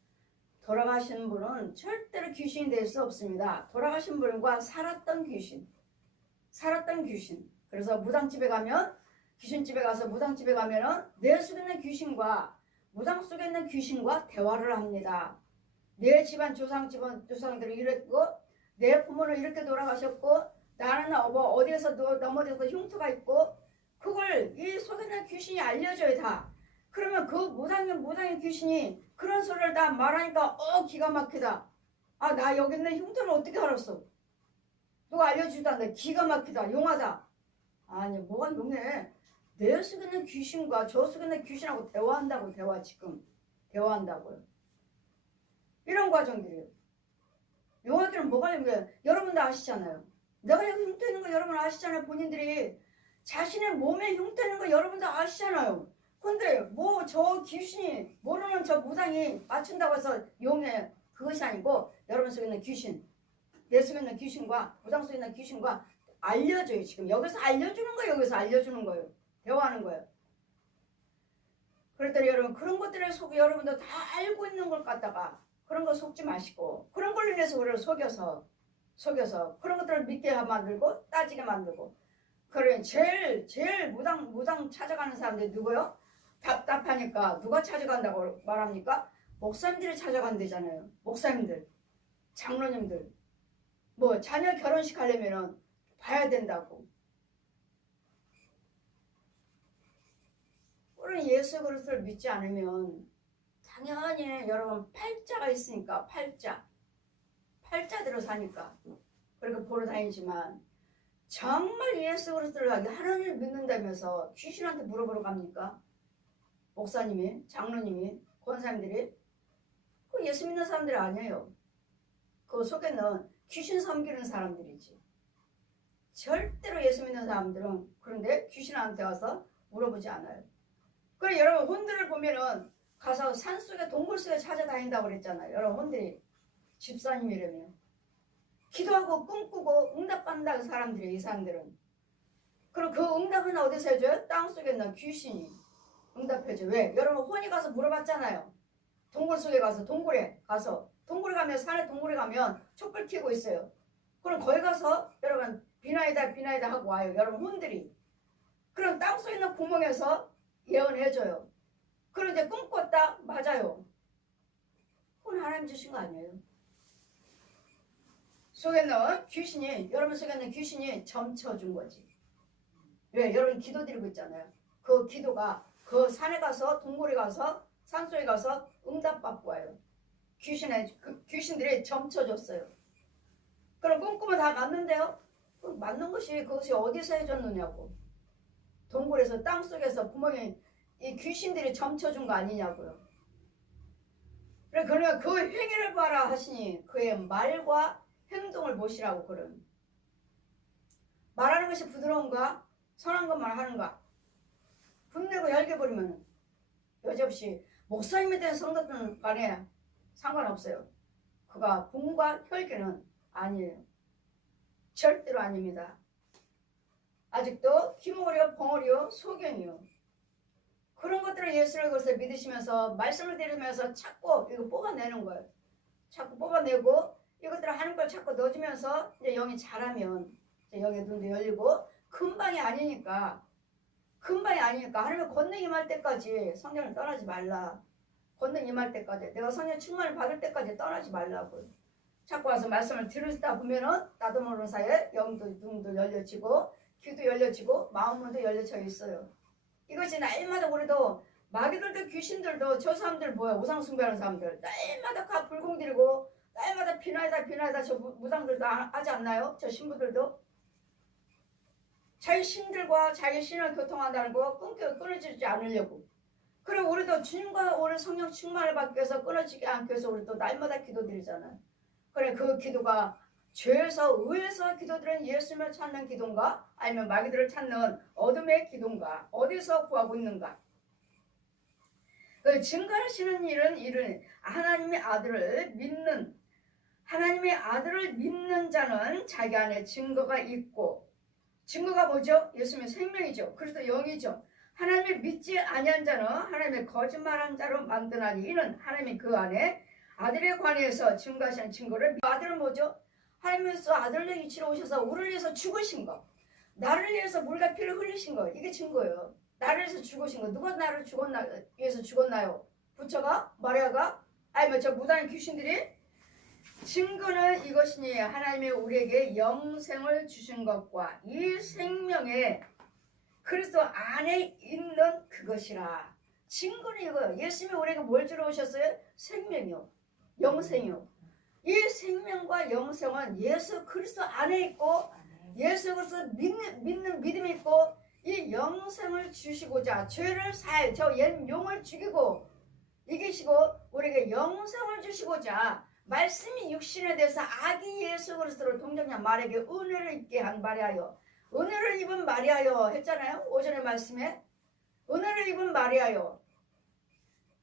돌아가신 분은 절대로 귀신이 될 수 없습니다. 돌아가신 분과 살았던 귀신. 그래서 무당집에 가면 귀신집에 가서 무당집에 가면은 내 속에 있는 귀신과 무당 속에 있는 귀신과 대화를 합니다. 내 집안 조상들이 이랬고 내 부모는 이렇게 돌아가셨고 나는 어디에서 넘어져서 흉터가 있고 그걸 이 속에 있는 귀신이 알려줘요 다. 그러면 그 무당의 귀신이 그런 소리를 다 말하니까 기가 막히다. 아, 나 여기 있는 흉터를 어떻게 알았어? 누가 알려주지도 않는데 기가 막히다. 용하다. 아니 뭐가 용해. 내 속에 있는 귀신과 저 속에 있는 귀신하고 대화한다고. 대화한다고요. 이런 과정들이에요. 용하기는 뭐가 용해. 여러분도 아시잖아요. 내가 여기 흉터 있는 거 여러분 아시잖아요. 본인들이 자신의 몸에 흉터 있는 거 여러분도 아시잖아요. 근데 뭐 저 귀신이 모르는 저 무당이 맞춘다고 해서 용해. 그것이 아니고 여러분 속에 있는 귀신, 내 속에 있는 귀신과 무당 속에 있는 귀신과 알려줘요. 지금 여기서 알려주는 거예요. 대화하는 거예요. 그랬더니 여러분 그런 것들에 속에 여러분도 다 알고 있는 걸 갖다가 그런 거 속지 마시고 그런 걸로 인해서 우리를 속여서 그런 것들을 믿게 만들고 따지게 만들고. 그래 제일 무당 찾아가는 사람들이 누구요? 답답하니까 누가 찾아간다고 말합니까? 목사님들이 찾아간대잖아요. 목사님들, 장로님들. 뭐 자녀 결혼식 하려면은 봐야 된다고. 우리는 예수 그리스도를 믿지 않으면 당연히 여러분 팔자가 있으니까 팔자대로 사니까 그렇게 보러 다니지만 정말 예수 그리스도를 하나님을 믿는다면서 귀신한테 물어보러 갑니까? 목사님이, 장로님이, 권사님들이. 그 예수 믿는 사람들이 아니에요. 그 속에는 귀신 섬기는 사람들이지. 절대로 예수 믿는 사람들은 그런데 귀신한테 와서 물어보지 않아요. 그래 여러분 혼들을 보면은 가서 산속에 동굴 속에 찾아다닌다고 그랬잖아요. 여러분 혼들이 집사님이라면 기도하고 꿈꾸고 응답받는다는 사람들이에요. 이 사람들은. 그리고 그 응답은 어디서 해줘요? 땅속에 있는 귀신이 응답해줘. 왜? 여러분 혼이 가서 물어봤잖아요. 동굴 속에 가서 동굴에 가면 산에 동굴에 가면 촛불 켜고 있어요. 그럼 거기 가서 여러분 비나이다 하고 와요. 여러분 혼들이. 그럼 땅속에 있는 구멍에서 예언해줘요. 그럼 이제 꿈꿨다? 맞아요. 그건 하나님 주신 거 아니에요. 속에 있는 귀신이 여러분 속에 있는 귀신이 점쳐준 거지. 왜? 여러분 기도 드리고 있잖아요. 그 기도가 그 산에 가서 동굴에 가서 산속에 가서 응답받고 와요. 귀신들이 점쳐줬어요. 그럼 꿈꾸면 다 맞는데요? 맞는 것이 그것이 어디서 해줬느냐고. 동굴에서 땅속에서 구멍에 이 귀신들이 점쳐준 거 아니냐고요. 그러니까 그 행위를 봐라 하시니 그의 말과 행동을 보시라고. 그런 말하는 것이 부드러운가 선한 것만 하는가 분내고 열게버리면 여지없이 목사님에 대한 성도들은 간에 상관없어요. 그가 분과 혈기는 아니에요. 절대로 아닙니다. 아직도 기모리요 벙어리요 소경이요. 그런 것들을 예수를 그것을 믿으시면서 말씀을 들으면서 자꾸 이거 뽑아내는 거예요. 자꾸 뽑아내고 이것들을 하는 걸 자꾸 넣어주면서 이제 영이 자라면 이제 영의 눈도 열리고 금방이 아니니까 하나님의 권능 임할 때까지 성령을 떠나지 말라. 권능 임할 때까지 내가 성령 충만을 받을 때까지 떠나지 말라고요. 자꾸 와서 말씀을 들으시다 보면은 나도 모르는 사이에 영도 눈도 열려지고 귀도 열려지고 마음문도 열려져 있어요. 이것이 날마다 우리도 마귀들도 귀신들도 저 사람들 뭐야 우상 숭배하는 사람들 날마다 가 불공 들이고 날마다 비나이다 저 무당들도 하지 않나요? 저 신부들도 자기 신들과 자기 신을 교통한다는 거 끊어지지 않으려고. 그리고 우리도 주님과 우리 성령 충만을 받기 위해서 끊어지지 않기 위해서 우리도 날마다 기도드리잖아요. 그래 그 기도가 죄에서 의에서 기도드린 예수님을 찾는 기도인가? 아니면 마귀들을 찾는 어둠의 기도인가? 어디서 구하고 있는가? 그 증거하시는 일은 하나님의 아들을 믿는 자는 자기 안에 증거가 있고, 증거가 뭐죠? 예수님의 생명이죠. 그리스도 영이죠. 하나님을 믿지 아니한 자는 하나님의 거짓말한 자로 만드나니 이는 하나님이 그 안에 아들에 관해서 증거하시는 증거를, 아들은 뭐죠? 하나님께서 아들의 이치로 오셔서 우리를 위해서 죽으신 거, 나를 위해서 물과 피를 흘리신 거, 이게 증거예요. 나를 위해서 죽으신 거. 누가 나를 위해서 죽었나요? 부처가? 마리아가? 아니면 저 무당의 귀신들이? 증거는 이것이니 하나님이 우리에게 영생을 주신 것과 이 생명에 그리스도 안에 있는 그것이라. 증거는 이거예요. 예수님이 우리에게 뭘 주러 오셨어요? 생명이요, 영생이요. 이 생명과 영생은 예수 그리스도 안에 있고, 예수 그리스도 믿는 믿음이 있고, 이 영생을 주시고자 죄를 사해 저 옛 용을 죽이고 이기시고 우리에게 영생을 주시고자 말씀이 육신에 대해서 아기 예수 그리스도를 동정녀 마리아에게 은혜를 입게 한 마리아요. 은혜를 입은 마리아요 했잖아요. 오전에 말씀에 은혜를 입은 마리아요.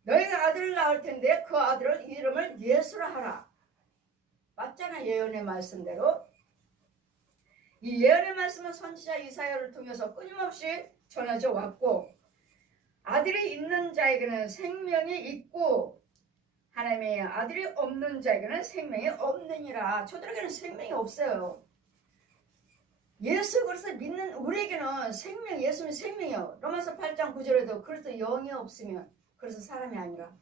너희가 아들을 낳을 텐데 그 아들을 이름을 예수라 하라. 맞잖아. 예언의 말씀대로. 이 예언의 말씀은 선지자 이사야를 통해서 끊임없이 전해져 왔고, 아들이 있는 자에게는 생명이 있고 하나님의 아들이 없는 자에게는 생명이 없느니라. 저들에게는 생명이 없어요. 예수 그리스도 믿는 우리에게는 생명, 예수는 생명이요. 로마서 8장 9절에도 그리스도 영이 없으면 그래서 사람이 아니라,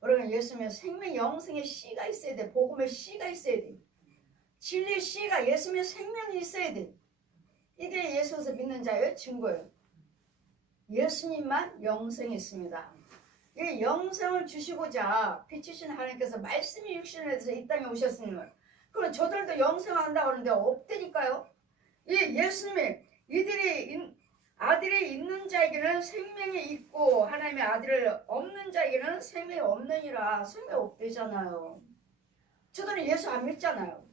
그러면 예수님의 생명 영생의 씨가 있어야 돼. 복음의 씨가 있어야 돼. 진리의 씨가, 예수님의 생명이 있어야 돼. 이게 예수에서 믿는 자의 증거예요. 예수님만 영생이 있습니다. 이 영생을 주시고자 빛이신 하나님께서 말씀이 육신에 대해서 이 땅에 오셨으면, 그럼 저들도 영생한다고 하는데 없다니까요. 이 예수님이 아들이 있는 자에게는 생명이 있고 하나님의 아들을 없는 자에게는 생명이 없느니라. 생명이 없대잖아요. 저들은 예수 안 믿잖아요.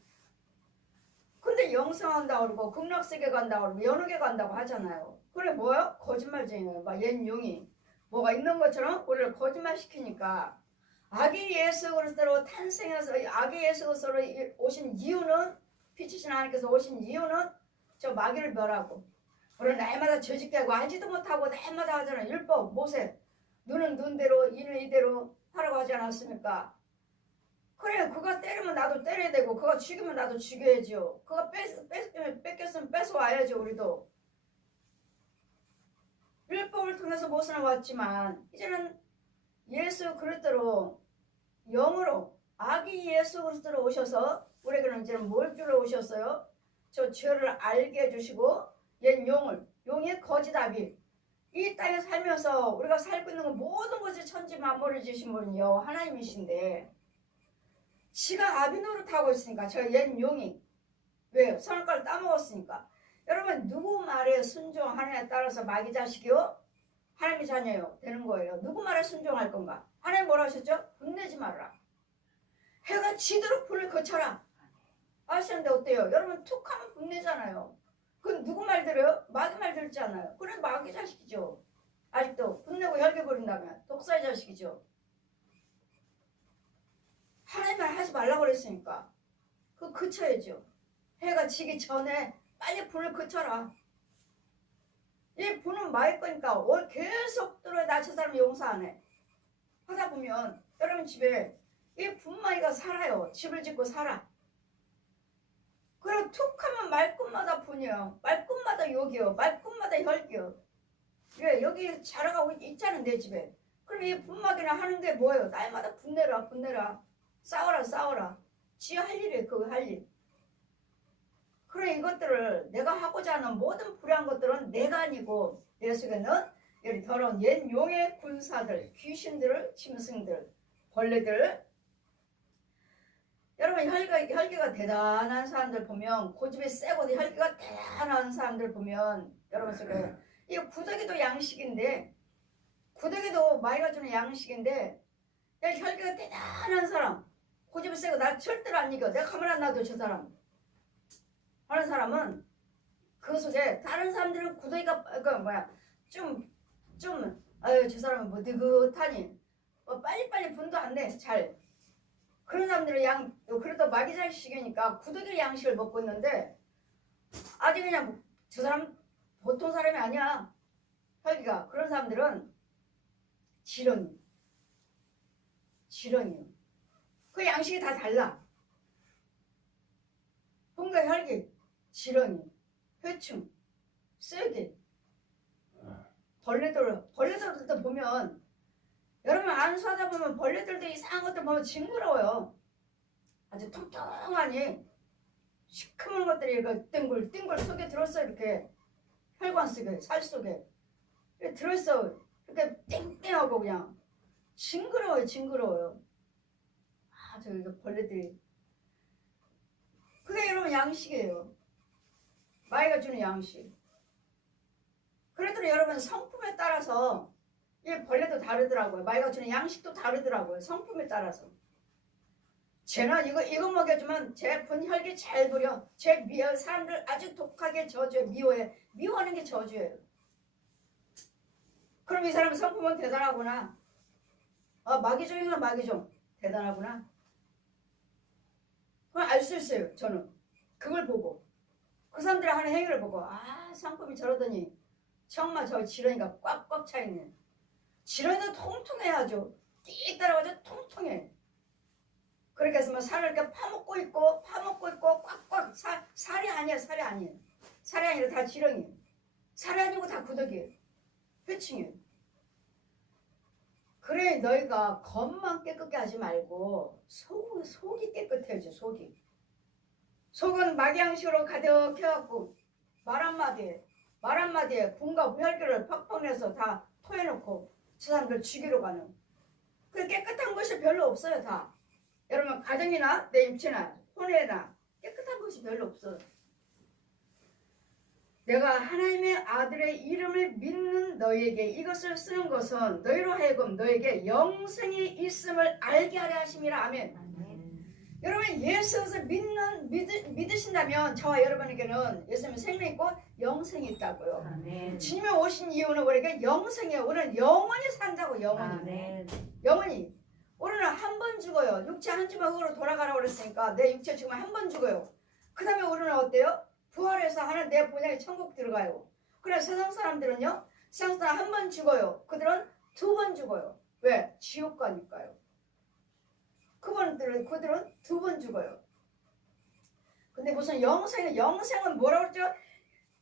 근데 영생한다고 그러고 극락세계 간다고 그러고 연옥에 간다고 하잖아요. 그래 뭐야? 거짓말쟁이에요. 막 옛 용이 뭐가 있는 것처럼 우리를 거짓말시키니까, 아기 예수 그리스도로 탄생해서 아기 예수 그리스도로 오신 이유는, 빛이신 하나님께서 오신 이유는 저 마귀를 멸하고, 우리는 날마다 죄짓게 하고 알지도 못하고 날마다 하잖아요. 율법, 모세, 눈은 눈대로 이는 이대로 하라고 하지 않았습니까? 그래, 그가 때리면 나도 때려야 되고 그가 죽이면 나도 죽여야죠. 그가 뺏겼으면 뺏어와야죠. 우리도 율법을 통해서 모세는 왔지만 이제는 예수 그리스도로 영으로 아기 예수 그리스도로 오셔서 우리에게는 이제는 뭘 주러 오셨어요? 저 죄를 알게 해주시고 옛 용의 거짓아비, 이 땅에 살면서 우리가 살고 있는 건 모든 것이 천지 만물을 지으신 분이요 하나님이신데, 지가 아비 노릇하고 있으니까 저 옛 용이, 왜요? 선악과를 따먹었으니까. 여러분 누구 말에 순종하느냐에 따라서 마귀 자식이요? 하나님의 자녀요 되는 거예요. 누구 말에 순종할 건가? 하나님 뭐라 하셨죠? 분내지 말라. 해가 지도록 불을 거쳐라 하시는데 어때요? 여러분 툭 하면 분내잖아요. 그건 누구 말 들어요? 마귀 말 들지 않아요. 그래 마귀 자식이죠. 아직도 분내고 혈기 부린다면 독사의 자식이죠. 하나님 말 하지 말라고 그랬으니까 그거 그쳐야죠. 해가 지기 전에 빨리 불을 그쳐라. 이 불은 마일 거니까 계속 들어야 나 저 사람 용서 안 해. 하다 보면 여러분 집에 이 분마이가 살아요. 집을 짓고 살아. 그리고 툭 하면 말끝마다 분이요. 말끝마다 욕이요. 말끝마다 혈기요. 왜? 여기 자라가고 있잖아 내 집에. 그럼 이 분마기는 하는 게 뭐예요? 날마다 분내라. 싸워라. 지 할 일이에요. 그거 할 일. 그래 이것들을 내가 하고자 하는 모든 불의한 것들은 내가 아니고 내 속에는 여기 더러운 옛 용의 군사들, 귀신들을, 짐승들, 벌레들. 여러분 혈기가 대단한 사람들 보면, 고집이 세고 혈기가 대단한 사람들 보면 여러분 속에 이 구더기도 양식인데, 구더기도 마이가 주는 양식인데 혈기가 대단한 사람, 고집이 세고 나 절대로 안 이겨. 내가 가만 안 놔둬 저 사람. 하는 사람은 그 속에 다른 사람들은 구더기가 좀 아유 저 사람은 뭐 느긋하니 빨리빨리 분도 안 내. 잘 그런 사람들은 그래도 마귀자식이니까 구더기 양식을 먹고 있는데 아주 그냥 저 사람 보통 사람이 아니야. 혈기가 그런 사람들은 지렁이에요. 그 양식이 다 달라. 홍가 혈기, 지렁이, 회충, 쐐기, 벌레들도 보면 여러분 안수하다 보면 벌레들도 이상한 것들 보면 징그러워요. 아주 통통하니 시커먼 것들이 이렇게 땡글 속에 들었어. 이렇게 혈관 속에 살 속에 이렇게 들었어. 이렇게 땡땡하고 그냥 징그러워요. 아 저기 벌레들이 그게 여러분 양식이에요. 마귀가 주는 양식. 그래도 여러분 성품에 따라서 이 벌레도 다르더라고요. 마귀가 주는 양식도 다르더라고요. 성품에 따라서. 쟤는 이거 먹여주면 쟤 분혈기 잘 부려. 쟤 사람들 아주 독하게 저주해. 미워해. 미워하는 게 저주예요. 그럼 이 사람 성품은 대단하구나. 마귀종이구나. 마귀종. 대단하구나. 그걸 알 수 있어요. 저는. 그걸 보고. 그 사람들이 하는 행위를 보고 성품이 저러더니 정말 저 지렁이가 꽉꽉 차있네. 지렁이도 통통해야죠. 띠 따라가지고 통통해. 그렇게 해서 살을 이렇게 파먹고 있고 꽉꽉 살이 아니에요. 살이 아니라 다 지렁이. 살이 아니고 다 구더기예요. 회충이에요. 그래 너희가 겉만 깨끗게 하지 말고 속이 깨끗해야죠. 속은 마귀양식으로 가득해갖고 말 한마디에 분과 혈기를 팍팍 내서 다 토해놓고 저 사람들 죽이러 가는 그 깨끗한 것이 별로 없어요. 다 여러분 가정이나 내 육체나 혼외나 깨끗한 것이 별로 없어요. 내가 하나님의 아들의 이름을 믿는 너희에게 이것을 쓰는 것은 너희로 하여금 너에게 영생이 있음을 알게 하려 하심이라. 아멘. 여러분 예수를 믿으신다면 저와 여러분에게는 예수님은 생명이 있고 영생이 있다고요. 아멘. 주님이 오신 이유는 우리에게 영생이에요. 우리는 영원히 산다고. 영원히. 우리는 한 번 죽어요. 육체 한 주먹으로 돌아가라고 그랬으니까 내 육체 죽으면 한 번 죽어요. 그 다음에 우리는 어때요? 부활해서 하는 내 본향이 천국 들어가요. 그래 세상 사람들은요. 세상 사람 한 번 죽어요. 그들은 2번 죽어요. 왜? 지옥 가니까요. 그들은 2번 죽어요. 근데 무슨 영생은 뭐라고 그러죠?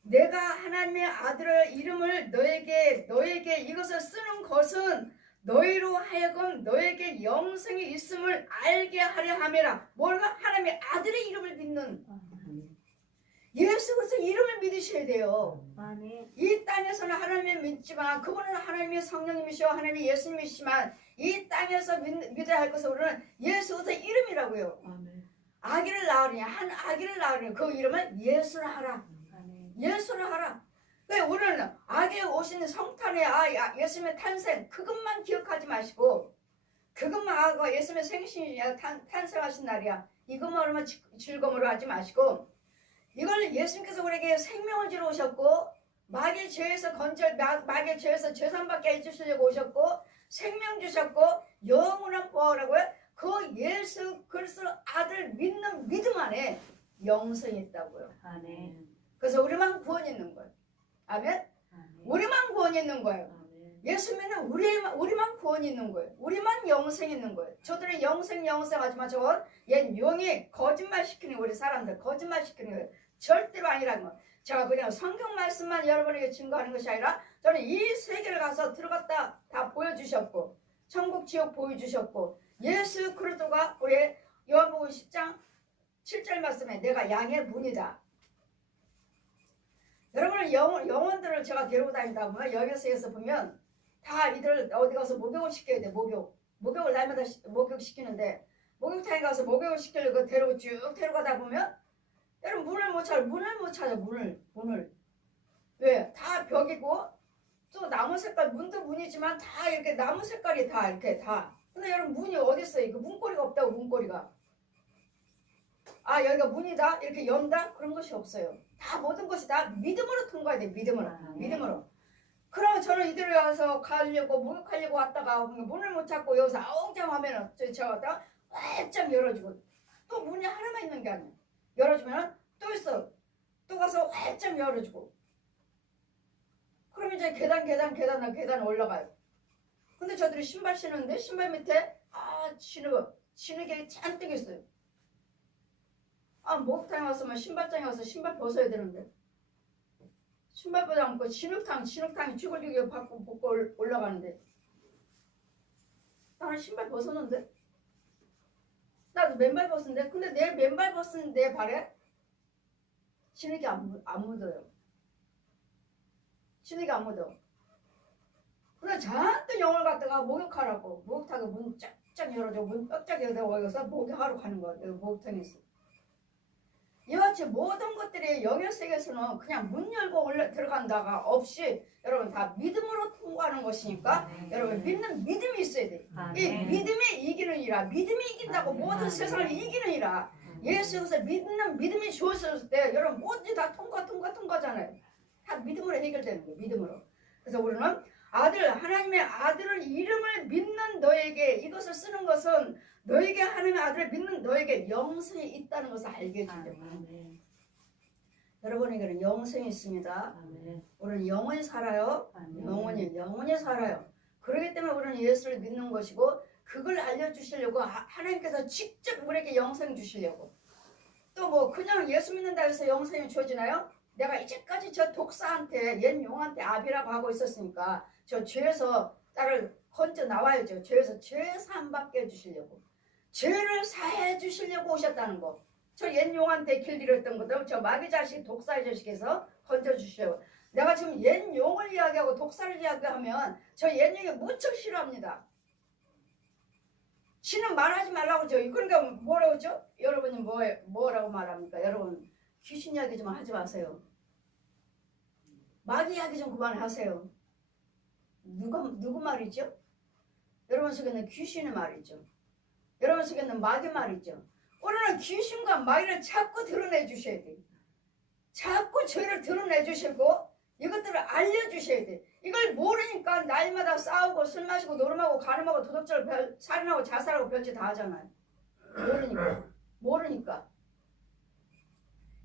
내가 하나님의 아들의 이름을 너에게 이것을 쓰는 것은 너희로 하여금 너에게 영생이 있음을 알게 하려 함이라. 뭐가? 하나님의 아들의 이름을 믿는. 예수 그리스도 이름을 믿으셔야 돼요. 이 땅에서는 하나님을 믿지만 그분은 하나님의 성령님이시오 하나님의 예수님이시지만 이 땅에서 믿어야 할 것은 우리는 예수 그리스도 이름이라고요. 아기를 낳으니 한 아기를 낳으니 그 이름을 예수라 하라. 예수라 하라. 우리는 아기에 오시는 성탄의 예수님의 탄생 그것만 기억하지 마시고 그것만 예수님의 생신이야 탄생하신 날이야 이것만 얼마나 즐거움으로 하지 마시고 이걸 예수님께서 우리에게 생명을 주러 오셨고 마귀의 죄에서 마귀의 죄에서 죄산받게 해주시려고 오셨고 생명 주셨고 영원한 보호라고요. 그 예수 그리스도 아들 믿는 믿음 안에 영생이 있다고요. 아멘. 그래서 우리만 구원이 있는 거예요. 아멘. 우리만 구원이 있는 거예요. 예수 믿는 우리만 구원이 있는 거예요. 우리만 영생이 있는 거예요. 저들은 영생 하지만 저건 옛 용이 거짓말 시키는 우리 사람들 거짓말 시키는 거예요. 절대로 아니라는 거예요. 제가 그냥 성경 말씀만 여러분에게 증거하는 것이 아니라 저는 이 세계를 가서 들어갔다 다 보여주셨고 천국 지옥 보여주셨고 예수 그리스도가 우리 요한복음 10장 7절 말씀에 내가 양의 문이다. 여러분은 영혼들을 제가 데리고 다니다 보면 여기서 보면 다 이들 어디 가서 목욕을 시켜야 돼. 목욕을 날마다 목욕시키는데 목욕탕에 가서 목욕을 시키려고 쭉 데려가다 보면 여러분 문을 못 찾아. 문을 왜? 다 벽이고 또 나무 색깔 문도 문이지만 다 이렇게 나무 색깔이 다 이렇게 다. 근데 여러분 문이 어디 있어요? 그 문고리가 없다고 문고리가. 아 여기가 문이다 이렇게 연다 그런 것이 없어요. 다 모든 것이 다 믿음으로 통과해야 돼. 믿음으로. 믿음으로. 그러면 저는 이대로 와서 가려고 목욕하려고 왔다가 문을 못 찾고 여기서 아웅장하면은 저가 활짝 열어주고 또 문이 하나만 있는 게 아니야. 열어주면 또 있어. 또 가서 활짝 열어주고. 그럼 이제 계단 올라가요. 근데 저들이 신발 신는데 신발 밑에 진흙이 잔뜩 있어요. 목욕탕에 왔으면 신발장에 와서 신발 벗어야 되는데 신발 벗지 않고 진흙탕이 쭈글쭈글 벗고 올라가는데 나는 신발 벗었는데 나도 맨발 벗었는데 근데 내 맨발 벗은 내 발에 진흙이 안 묻어요. 진흙이 안 묻어. 근데 잔뜩 영을 갖다가 목욕하라고 목욕탕에 문 쫙쫙 열어줘 문 쫙쫙 열어서 목욕하러 가는 거야. 내가 목욕탕에서 이와 같이 모든 것들이 영의 세계에서는 그냥 문 열고 들어간다가 없이 여러분 다 믿음으로 통과하는 것이니까 여러분 믿는 믿음이 있어야 돼. 이 믿음이 이기는 이라 믿음이 이긴다고 모든 세상을 이기는 이라 예수에서 믿는 믿음이 주어졌을 때 여러분 뭐든지 다 통과잖아요. 다 믿음으로 해결되는 거예요. 믿음으로. 그래서 우리는 하나님의 아들을 이름을 믿는 너에게 이것을 쓰는 것은 너에게 하나님의 아들을 믿는 너에게 영생이 있다는 것을 알게 해준다. 여러분에게는 영생이 있습니다. 우리는 영원히 살아요. 영원히 살아요. 그렇기 때문에 우리는 예수를 믿는 것이고 그걸 알려주시려고 하나님께서 직접 우리에게 영생 주시려고. 또 뭐 그냥 예수 믿는다 해서 영생이 주어지나요? 내가 이제까지 저 독사한테 옛 용한테 아비라고 하고 있었으니까 저 죄에서 나를 건져 나와야죠. 죄에서 죄 사함 받게 해주시려고. 죄를 사해 주시려고 오셨다는 거. 저 옛 용한테 길들였던 것도 저 마귀 자식 독사의 자식에서 건져 주시려고. 내가 지금 옛 용을 이야기하고 독사를 이야기하면 저 옛 용이 무척 싫어합니다. 지는 말하지 말라고 그러죠. 그러니까 뭐라고 그러죠? 여러분이 뭐라고 말합니까? 여러분 귀신 이야기 좀 하지 마세요. 마귀 이야기 좀 그만하세요. 누구 말이죠? 여러분 속에는 귀신의 말이죠. 여러분 속에는 마귀 말이죠. 우리는 귀신과 마귀를 자꾸 드러내 주셔야 돼. 자꾸 죄를 드러내 주시고 이것들을 알려주셔야 돼. 이걸 모르니까 날마다 싸우고 술 마시고 노름하고 간음하고 도둑질 살인하고 자살하고 별짓 다 하잖아요. 모르니까.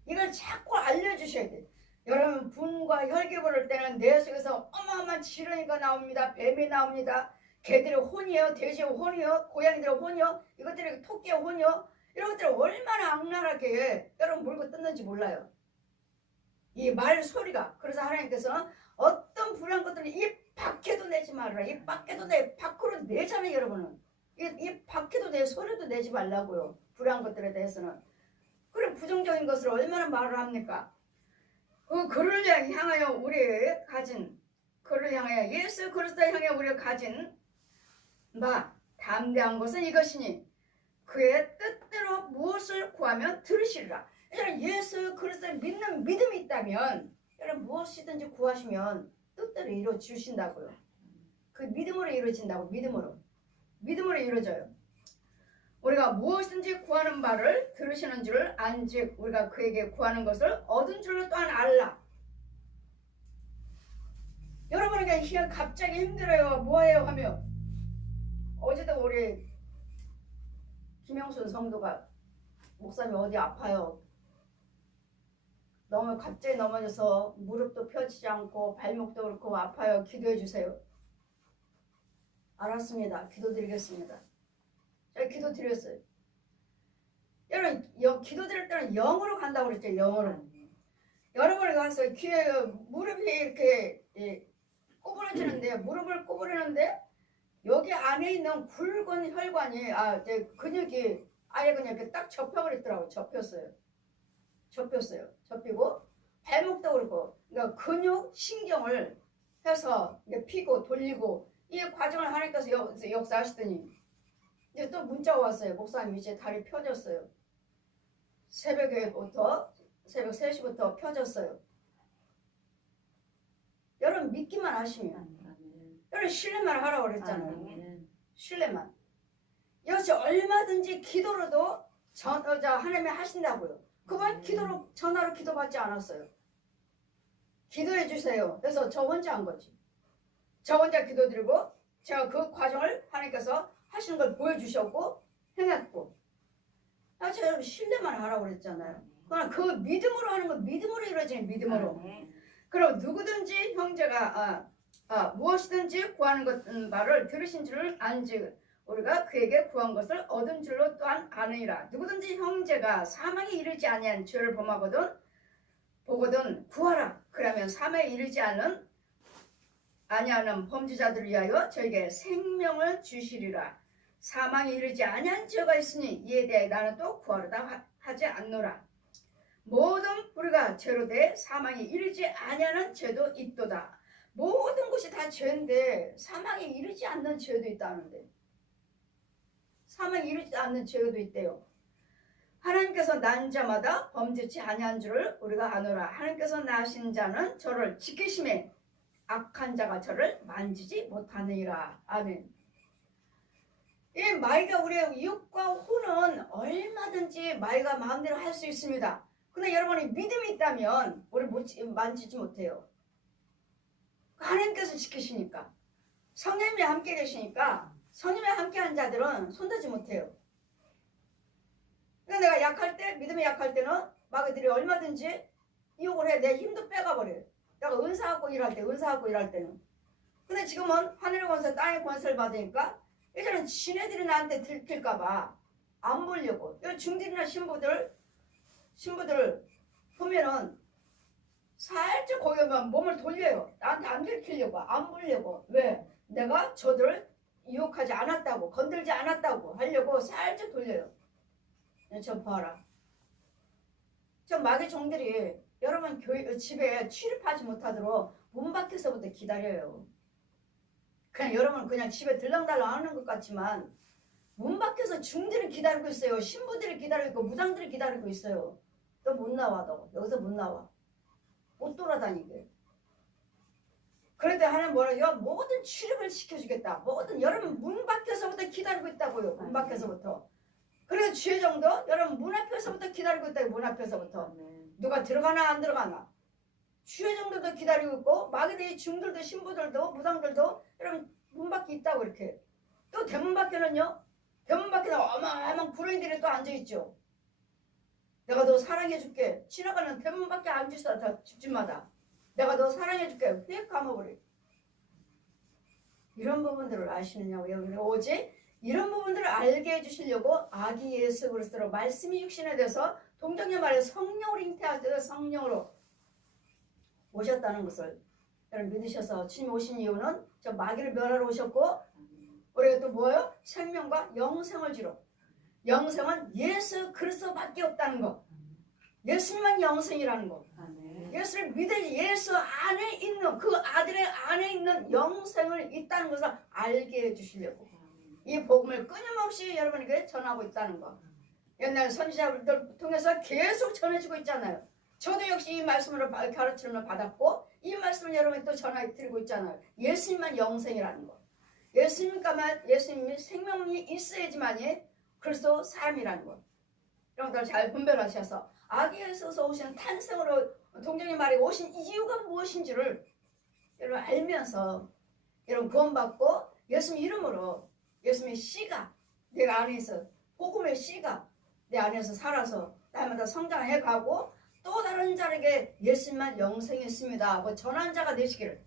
이걸 자꾸 알려주셔야 돼. 여러분 분과 혈기 부를 때는 내 속에서 어마어마한 지렁이가 나옵니다. 뱀이 나옵니다. 개들의 혼이요, 돼지의 혼이요, 고양이들의 혼이요, 이것들이 토끼의 혼이요. 이런 것들을 얼마나 악랄하게 여러분 물고 뜯는지 몰라요. 이 말 소리가. 그래서 하나님께서는 어떤 불안 것들을 입 밖에도 내지 말아라. 입 밖에도 밖으로 내잖아요. 여러분은. 입 밖에도 내 소리도 내지 말라고요. 불안 것들에 대해서는. 그래 부정적인 것을 얼마나 말을 합니까? 그를 향하여 우리 가진 그를 향하여 예수 그리스도를 향해 우리가 가진 담대한 것은 이것이니 그의 뜻대로 무엇을 구하면 들으시리라. 여러분 예수 그리스도를 믿는 믿음이 있다면 여러분 무엇이든지 구하시면 뜻대로 이루어 주신다고요. 그 믿음으로 이루어진다고. 믿음으로 이루어져요. 우리가 무엇이든지 구하는 바를 들으시는 줄을 안즉 우리가 그에게 구하는 것을 얻은 줄로 또한 알라. 여러분에게 갑자기 힘들어요. 뭐해요 하며 어제도 우리 김영순 성도가 목사님 어디 아파요. 너무 갑자기 넘어져서 무릎도 펴지지 않고 발목도 그렇고 아파요. 기도해 주세요. 알았습니다. 기도드리겠습니다. 제가 기도 드렸어요. 여러분 기도 드릴 때는 영으로 간다고 그랬죠. 영으로. 여러분이 가서 무릎이 이렇게 꼬부러지는데 무릎을 꼬부리는데 여기 안에 있는 굵은 혈관이 근육이 아예 그냥 이렇게 딱 접혀버렸더라고요. 접히고 발목도 그렇고 그러니까 근육 신경을 해서 피고 돌리고 이 과정을 하나님께서 역사하시더니 이제 또 문자가 왔어요. 목사님 이제 다리 펴졌어요. 새벽 3시부터 펴졌어요. 여러분 믿기만 하시면 여러분 신뢰만 하라고 그랬잖아요. 신뢰만. 여기서 얼마든지 기도로도 하나님이 하신다고요. 그분 기도로 전화로 기도받지 않았어요. 기도해 주세요. 그래서 저 혼자 한 거지. 저 혼자 기도드리고 제가 그 과정을 하나님께서 하시는 걸 보여주셨고 행했고 제가 신뢰만 하라고 그랬잖아요. 그러나 그 믿음으로 하는 건 믿음으로 이루어지는 믿음으로. 그럼 누구든지 형제가 무엇이든지 구하는 것 말을 들으신 줄을 안지 우리가 그에게 구한 것을 얻은 줄로 또한 아느니라. 누구든지 형제가 사망에 이르지 아니한 죄를 보거든 구하라. 그러면 사망에 이르지 아니하는 범죄자들을 위하여 저에게 생명을 주시리라. 사망에 이르지 아니한 죄가 있으니 이에 대해 나는 또 구하려다 하지 않노라. 모든 우리가 죄로 돼 사망에 이르지 아니하는 죄도 있도다. 모든 것이 다 죄인데 사망에 이르지 않는 죄도 있다는데. 사망에 이르지 않는 죄도 있대요. 하나님께서 난 자마다 범죄치 아니한 줄을 우리가 아노라. 하나님께서 나신 자는 저를 지키심에 악한 자가 저를 만지지 못하느니라. 아멘. 이 마귀가 우리의 육과 혼은 얼마든지 마귀가 마음대로 할 수 있습니다. 근데 여러분이 믿음이 있다면 우리 만지지 못해요. 하나님께서 지키시니까. 성령님이 함께 계시니까 성령님이 함께한 자들은 손대지 못해요. 그러니까 내가 약할 때, 믿음이 약할 때는 마귀들이 얼마든지 유혹을 해. 내 힘도 빼가버려요. 내가 은사 갖고 일할 때는. 근데 지금은 하늘의 권세, 땅의 권세를 받으니까 예전엔 지네들이 나한테 들킬까봐 안 보려고. 중들이나 신부들 보면은 살짝 거기 오면 몸을 돌려요. 나한테 안 들키려고, 안 보려고. 왜? 내가 저들을 유혹하지 않았다고, 건들지 않았다고 하려고 살짝 돌려요. 저 봐라. 저 마귀 종들이 여러분 집에 출입하지 못하도록 문 밖에서부터 기다려요. 그냥 여러분 그냥 집에 들랑달랑 하는 것 같지만 문 밖에서 중들이 기다리고 있어요. 신부들이 기다리고 있고 무당들이 기다리고 있어요. 너 못 나와. 너 여기서 못 나와. 못 돌아다니게. 그런데 하나님 뭐라고요? 모든 출입을 시켜주겠다. 모든 여러분 문 밖에서부터 기다리고 있다고요. 문 밖에서부터. 그래서 주의 정도 여러분 문 앞에서부터 기다리고 있다고. 문 앞에서부터. 누가 들어가나 안 들어가나. 주의 정도도 기다리고 있고 마귀들이 중들도 신부들도 무당들도 여러분 문 밖에 있다고 이렇게. 또 대문 밖에는요. 대문 밖에는 어마어마한 구렁이들이 또 앉아있죠. 내가 너 사랑해줄게. 지나가는 대문 밖에 앉아있어. 다 집집마다. 내가 너 사랑해줄게. 휙 감아버려. 이런 부분들을 아시느냐고요. 오직 이런 부분들을 알게 해주시려고 아기 예수 그리스도로 말씀이 육신에 대해서 동정녀 말에 성령으로 잉태할 때 성령으로 오셨다는 것을 여러분 믿으셔서 주님 오신 이유는 저 마귀를 멸하러 오셨고 우리가 또 뭐예요? 생명과 영생을 주러. 영생은 예수 그리스도밖에 없다는 거. 예수님만 영생이라는 거. 예수를 믿어야지. 예수 안에 있는 그 아들의 안에 있는 영생을 있다는 것을 알게 해주시려고 이 복음을 끊임없이 여러분에게 전하고 있다는 거. 옛날 선지자들 통해서 계속 전해지고 있잖아요. 저도 역시 이 말씀으로 가르침을 받았고 이 말씀을 여러분이 또 전해드리고 있잖아요. 예수님만 영생이라는 거. 예수님이 생명이 있어야지만이 그리스도 사람이라는 것. 이런 것들을 잘 분별하셔서 아기에서 오신 탄생으로 동정의 말에 오신 이유가 무엇인지를 여러분 알면서 여러분 구원받고 예수님 이름으로 예수님의 씨가 내가 안에 있어 복음의 씨가 내 안에서 살아서 날마다 성장해 가고 또 다른 자에게 예수님만 영생이 있습니다 하고 전한 자가 되시기를.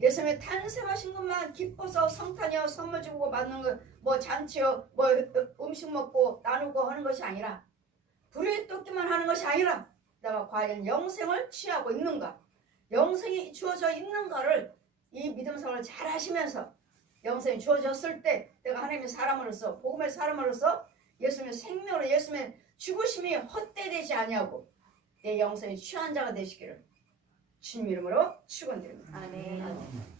예수님의 탄생하신 것만 기뻐서 성탄이요 선물 주고 받는 거 뭐 잔치요 뭐 음식 먹고 나누고 하는 것이 아니라 불에 뜯기만 하는 것이 아니라 내가 과연 영생을 취하고 있는가, 영생이 주어져 있는가를 이 믿음생활을 잘 하시면서 영생이 주어졌을 때 내가 하나님의 사람으로서 복음의 사람으로서 예수님의 생명으로 예수님의 죽으심이 헛되되지 아니하고 내 영생이 취한 자가 되시기를 주님 이름으로 축원드립니다. 아멘.